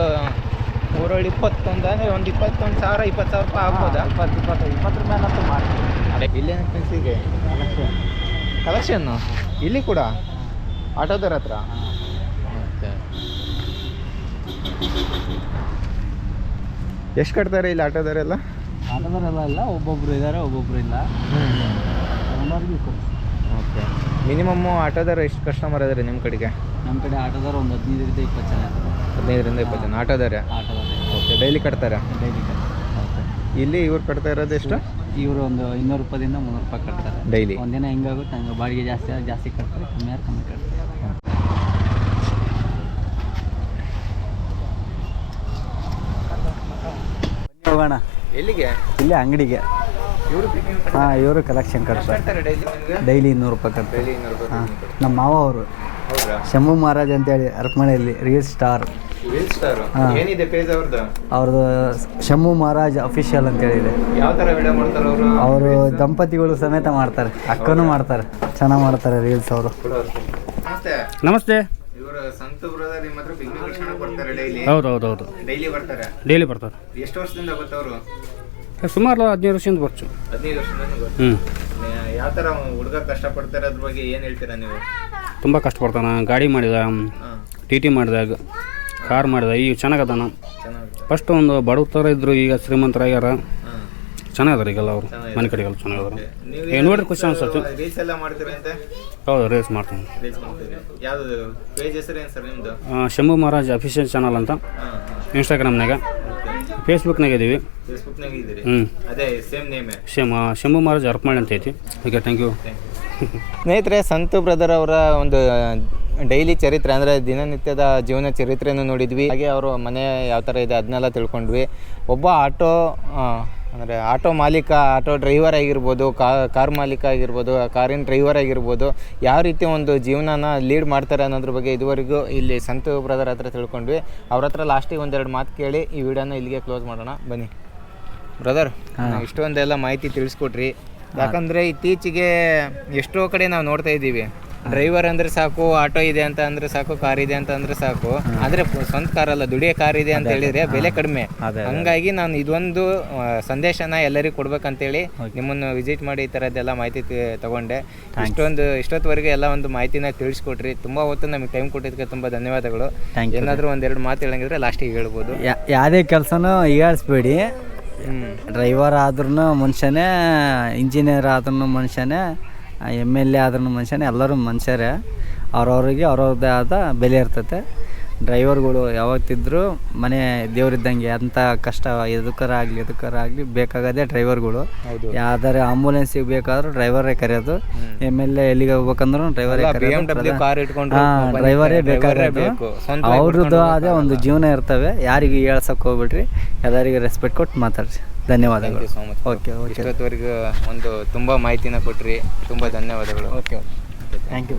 [SPEAKER 1] ಊರೊಳಗೆ ಇಪ್ಪತ್ತೊಂದು ಅಂದರೆ ಒಂದು ಇಪ್ಪತ್ತೊಂದು ಸಾವಿರ ಇಪ್ಪತ್ತು ಸಾವಿರ ರೂಪಾಯಿ ಆಗ್ಬೋದಾ?
[SPEAKER 2] ಇಪ್ಪತ್ತು ಇಪ್ಪತ್ತು ಇಪ್ಪತ್ತರ ಅನ್ನೋದು ಮಾಡ್ತೀವಿ.
[SPEAKER 1] ಇಲ್ಲೇನು ಕಲೆಕ್ಷನ್ ಕಲೆಕ್ಷನ್ನು ಇಲ್ಲಿ ಕೂಡ? ಆಟೋದರ ಹತ್ರ? ಓಕೆ ಎಷ್ಟು ಕಟ್ತಾರೆ ಇಲ್ಲಿ ಆಟೋದವರೆಲ್ಲ?
[SPEAKER 2] ಆಟೋದವರೆಲ್ಲ ಇಲ್ಲ ಒಬ್ಬೊಬ್ರು ಇದ್ದಾರೆ ಒಬ್ಬೊಬ್ರು ಇಲ್ಲ. ಎಲ್ಲರಿಗೂ
[SPEAKER 1] ಓಕೆ. ಮಿನಿಮಮ್ಮು ಆಟೋದವ್ರು ಎಷ್ಟು ಕಸ್ಟಮರ್ ಇದಾರೆ ನಿಮ್ಮ ಕಡೆಗೆ?
[SPEAKER 2] ನಮ್ಮ ಕಡೆ ಆಟೋದವ್ರು ಒಂದು ಹದಿನೈದರಿಂದ ಇಪ್ಪತ್ತು ಜನ ಇದ್ದಾರೆ
[SPEAKER 1] ಹದಿನೈದರಿಂದ ಇಪ್ಪತ್ತು ಜನ. ಆಟೋದಾರೆ
[SPEAKER 2] ಆಟೋದಲ್ಲಿ
[SPEAKER 1] ಓಕೆ. ಡೈಲಿ ಕಟ್ತಾರೆ?
[SPEAKER 2] Daily
[SPEAKER 1] okay. ಇಲ್ಲಿ ಇವ್ರು ಕಟ್ತಾ ಇರೋದು ಎಷ್ಟು?
[SPEAKER 2] ಇವರು ಒಂದು ಇನ್ನೂರು ರೂಪಾಯಿಂದ ಮುನ್ನೂರು ರೂಪಾಯಿ ಕಟ್ತಾರೆ.
[SPEAKER 1] ಡೈಲಿ
[SPEAKER 2] ಒಂದಿನ ಹೆಂಗಾಗುತ್ತೆ ಹಂಗೆ ಬಾಡಿಗೆ ಜಾಸ್ತಿ ಜಾಸ್ತಿ ಕಟ್ತಾರೆ ಕಮ್ಮಿ ಆದ್ರೆ ಕಮ್ಮಿ ಕಟ್ತಾರೆ ಹೋಗೋಣ
[SPEAKER 1] ಎಲ್ಲಿಗೆ?
[SPEAKER 2] ಇಲ್ಲೇ ಅಂಗಡಿಗೆ.
[SPEAKER 1] ಇವರು
[SPEAKER 2] ಹಾಂ ಇವರು ಕಲೆಕ್ಷನ್ ಕಟ್ತಾರೆ
[SPEAKER 1] ಡೈಲಿ ನಿಮಗೆ?
[SPEAKER 2] ಡೈಲಿ ಇನ್ನೂರು ರೂಪಾಯಿ ಕಟ್ತಾರೆ ಹಾಂ ನಮ್ಮ ಮಾವ ಅವರು.
[SPEAKER 1] ಹೌದಾ?
[SPEAKER 2] ಶಂಭು ಮಹಾರಾಜ್ ಅಂತೇಳಿ ಅರ್ಪಣೆಯಲ್ಲಿ ರಿಯಲ್ ಸ್ಟಾರ್
[SPEAKER 1] ವೀಲ್ ಸ್ಟಾರ್ ಏನಿದೆ ಪೇಜ್ ಅವ್ರದ್ದು
[SPEAKER 2] ಶಂಭು ಮಹಾರಾಜ್ ಅಫಿಷಿಯಲ್ ಅಂತ
[SPEAKER 1] ಹೇಳಿದೆ ಥರ ವಿಡಿಯೋ ಮಾಡ್ತಾರೆ ಅವರು?
[SPEAKER 2] ಅವರು ದಂಪತಿಗಳು ಸಮೇತ ಮಾಡ್ತಾರೆ. ಅಕ್ಕನೂ ಮಾಡ್ತಾರೆ. ಚೆನ್ನಾಗಿ ಮಾಡ್ತಾರೆ ರೀಲ್ಸ್ ಅವರು.
[SPEAKER 1] ನಮಸ್ತೆ. ಸಂತ ಬ್ರದರ್ ನಿಮ್ಮ ಹತ್ರ ಪಿಗ್ಮಿ ಕಳ್ಸ್ಕೊಳಕ್ ಬರ್ತಾರೆ ಡೈಲಿ.
[SPEAKER 3] ಹೌದು ಹೌದು ಹೌದು
[SPEAKER 1] ಡೈಲಿ ಬರ್ತಾರೆ.
[SPEAKER 3] ಡೈಲಿ ಬರ್ತಾರೆ.
[SPEAKER 1] ಎಷ್ಟು ವರ್ಷದಿಂದ ಗೊತ್ತವರು
[SPEAKER 3] ಸುಮಾರು ಹದಿನೈದು ವರ್ಷದಿಂದ ಬರ್ಚು
[SPEAKER 1] ಹದಿನೈದು ವರ್ಷದಿಂದ ಗೊತ್ತು?
[SPEAKER 3] ಹ್ಞೂ
[SPEAKER 1] ಯಾವ ಥರ ಹುಡುಗ ಕಷ್ಟಪಡ್ತಾರೆ ಅದ್ರ ಬಗ್ಗೆ ಏನು ಹೇಳ್ತೀರಾ ನೀವು?
[SPEAKER 3] ತುಂಬ ಕಷ್ಟಪಡ್ತಾನೆ. ಗಾಡಿ ಮಾಡಿದ ಟಿ ಟಿ ಮಾಡಿದಾಗ ಕಾರ್ ಮಾಡಿದ ಈಗ ಚೆನ್ನಾಗದಾನ.
[SPEAKER 1] ಚೆನ್ನಾಗಿ
[SPEAKER 3] ಫಸ್ಟ್ ಒಂದು ಬಡವ್ರ ಥರ ಇದ್ರು ಈಗ ಶ್ರೀಮಂತರಾಗ್ಯಾರ ಚೆನ್ನಾಗದಾರ ಈಗೆಲ್ಲ ಅವರು. ಮನೆ ಕಡೆಗೆಲ್ಲ ಚೆನ್ನಾಗದಾರ. ನೋಡ್ರಿ ಖುಷಿ ಅನ್ಸತ್ತೆ. ಹೌದು ರೇಸ್ ಮಾಡ್ತೀನಿ.
[SPEAKER 1] ರೀಲ್ಸ್ ಯಾವುದು ಪೇಜ್ ಹೆಸರು ಏನು ಸರ್ ನಿಮ್ಮದು
[SPEAKER 3] ಶಂಭು ಮಹಾರಾಜ್ ಅಫಿಷಿಯಲ್ ಚಾನಲ್ ಅಂತ.
[SPEAKER 1] ಹಾಂ
[SPEAKER 3] ಇನ್ಸ್ಟಾಗ್ರಾಮ್ನಾಗ ಫೇಸ್ಬುಕ್ನಾಗ
[SPEAKER 1] ಇದ್ದೀರಿ?
[SPEAKER 3] ಹ್ಞೂ
[SPEAKER 1] ಅದೇ ಸೇಮ್ ನೇಮೇ
[SPEAKER 3] ಶಮ್ ಶಂಭು ಮಹಾರಾಜ್ ಅರ್ಪಣೆ ಅಂತ ಐತಿ. ಓಕೆ ಥ್ಯಾಂಕ್ ಯು
[SPEAKER 1] ಸ್ನೇಹಿತರೆ ಸಂತು ಬ್ರದರ್ ಅವರ ಒಂದು ಡೈಲಿ ಚರಿತ್ರೆ ಅಂದರೆ ದಿನನಿತ್ಯದ ಜೀವನ ಚರಿತ್ರೆಯನ್ನು ನೋಡಿದ್ವಿ. ಹಾಗೆ ಅವರು ಮನೆ ಯಾವ ಥರ ಇದೆ ಅದನ್ನೆಲ್ಲ ತಿಳ್ಕೊಂಡ್ವಿ. ಒಬ್ಬ ಆಟೋ ಅಂದರೆ ಆಟೋ ಮಾಲೀಕ ಆಟೋ ಡ್ರೈವರ್ ಆಗಿರ್ಬೋದು ಕಾರ್ ಮಾಲೀಕ ಆಗಿರ್ಬೋದು ಕಾರಿನ ಡ್ರೈವರ್ ಆಗಿರ್ಬೋದು ಯಾವ ರೀತಿ ಒಂದು ಜೀವನನ ಲೀಡ್ ಮಾಡ್ತಾರೆ ಅನ್ನೋದ್ರ ಬಗ್ಗೆ ಇದುವರೆಗೂ ಇಲ್ಲಿ ಸಂತು ಬ್ರದರ್ ಹತ್ರ ತಿಳ್ಕೊಂಡ್ವಿ. ಅವ್ರ ಹತ್ರ ಲಾಸ್ಟಿಗೆ ಒಂದೆರಡು ಮಾತು ಕೇಳಿ ಈ ವಿಡಿಯೋನ ಇಲ್ಲಿಗೆ ಕ್ಲೋಸ್ ಮಾಡೋಣ. ಬನ್ನಿ. ಬ್ರದರ್ ಇಷ್ಟೊಂದೆಲ್ಲ ಮಾಹಿತಿ ತಿಳಿಸ್ಕೊಟ್ರಿ. ಯಾಕಂದರೆ ಇತ್ತೀಚೆಗೆ ಎಷ್ಟೋ ಕಡೆ ನಾವು ನೋಡ್ತಾ ಇದ್ದೀವಿ. ಡ್ರೈವರ್ ಅಂದ್ರೆ ಸಾಕು ಆಟೋ ಇದೆ ಅಂತ ಅಂದ್ರೆ ಸಾಕು ಕಾರ್ ಇದೆ ಅಂತ ಅಂದ್ರೆ ಸಾಕು. ಆದ್ರೆ ಸ್ವಂತ ಕಾರ್ ಅಲ್ಲ ದುಡಿಯ ಕಾರ್ ಇದೆ ಅಂತ ಹೇಳಿದ್ರೆ ಬೆಲೆ ಕಡಿಮೆ. ಹಂಗಾಗಿ ನಾನು ಇದೊಂದು ಸಂದೇಶನ ಎಲ್ಲರಿಗೂ ಕೊಡ್ಬೇಕಂತೇಳಿ ನಿಮ್ಮನ್ನು ವಿಸಿಟ್ ಮಾಡಿ ಈ ತರದ್ದೆಲ್ಲ ಮಾಹಿತಿ ತಗೊಂಡೆ. ಇಷ್ಟೊಂದು ಇಷ್ಟೊತ್ತವರೆಗೆ ಎಲ್ಲ ಒಂದು ಮಾಹಿತಿನ ತಿಳಿಸ್ಕೊಟ್ರಿ. ತುಂಬಾ ಹೊತ್ತು ನಮಗೆ ಟೈಮ್ ಕೊಟ್ಟಿದ್ದಕ್ಕೆ ತುಂಬಾ ಧನ್ಯವಾದಗಳು. ಏನಾದ್ರೂ ಒಂದೆರಡು ಮಾತು ಹೇಳಂಗಿದ್ರೆ ಲಾಸ್ಟಿಗೆ ಹೇಳ್ಬೋದು.
[SPEAKER 2] ಯಾ- ಯಾವುದೇ ಕೆಲಸನೂ
[SPEAKER 1] ಈಗಾಡಿಸ್ಬೇಡಿ
[SPEAKER 2] ಡ್ರೈವರ್ ಆದ್ರೂ ಮನುಷ್ಯನೇ ಇಂಜಿನಿಯರ್ ಆದ್ರೂ ಮನುಷ್ಯನೇ ಎಂ ಎಲ್ ಎ ಆದ್ರೂ ಮನುಷ್ಯನೇ ಎಲ್ಲರೂ ಮನುಷ್ಯರೇ. ಅವ್ರವ್ರಿಗೆ ಅವ್ರವ್ರದ್ದೇ ಆದ ಬೆಲೆ ಇರ್ತೈತೆ. ಡ್ರೈವರ್ಗಳು ಯಾವತ್ತಿದ್ರೂ ಮನೆ ದೇವ್ರಿದ್ದಂಗೆ ಅಂಥ ಕಷ್ಟ ಎದಕ್ಕರ ಆಗಲಿ ಎದಕ್ಕರ ಆಗಲಿ ಬೇಕಾಗದೆ ಡ್ರೈವರ್ಗಳು. ಯಾವ್ದಾರೆ ಆಂಬುಲೆನ್ಸಿಗೆ ಬೇಕಾದ್ರೂ ಡ್ರೈವರೇ ಕರೆಯೋದು. ಎಂ ಎಲ್ ಎ ಎಲ್ಲಿಗೆ ಹೋಗ್ಬೇಕಂದ್ರೂ ಡ್ರೈವರೇ ಡ್ರೈವರೇ
[SPEAKER 1] ಬೇಕಾಗಿರೋದು
[SPEAKER 2] ಅವ್ರದ್ದು ಅದೇ ಒಂದು ಜೀವನ ಇರ್ತವೆ. ಯಾರಿಗೆ ಹೇಳ್ಸಕ್ಕೆ ಹೋಗ್ಬಿಡ್ರಿ. ಎಲ್ಲರಿಗೆ ರೆಸ್ಪೆಕ್ಟ್ ಕೊಟ್ಟು ಮಾತಾಡ್ರಿ. ಧನ್ಯವಾದಗಳು.
[SPEAKER 1] ಸೊ ಮಚ್
[SPEAKER 2] ಓಕೆ ಓಕೆ
[SPEAKER 1] ಇಷ್ಟೊತ್ತವರೆಗೂ ಒಂದು ತುಂಬಾ ಮಾಹಿತಿನ ಕೊಟ್ರಿ. ತುಂಬಾ ಧನ್ಯವಾದಗಳು.
[SPEAKER 2] Okay thank you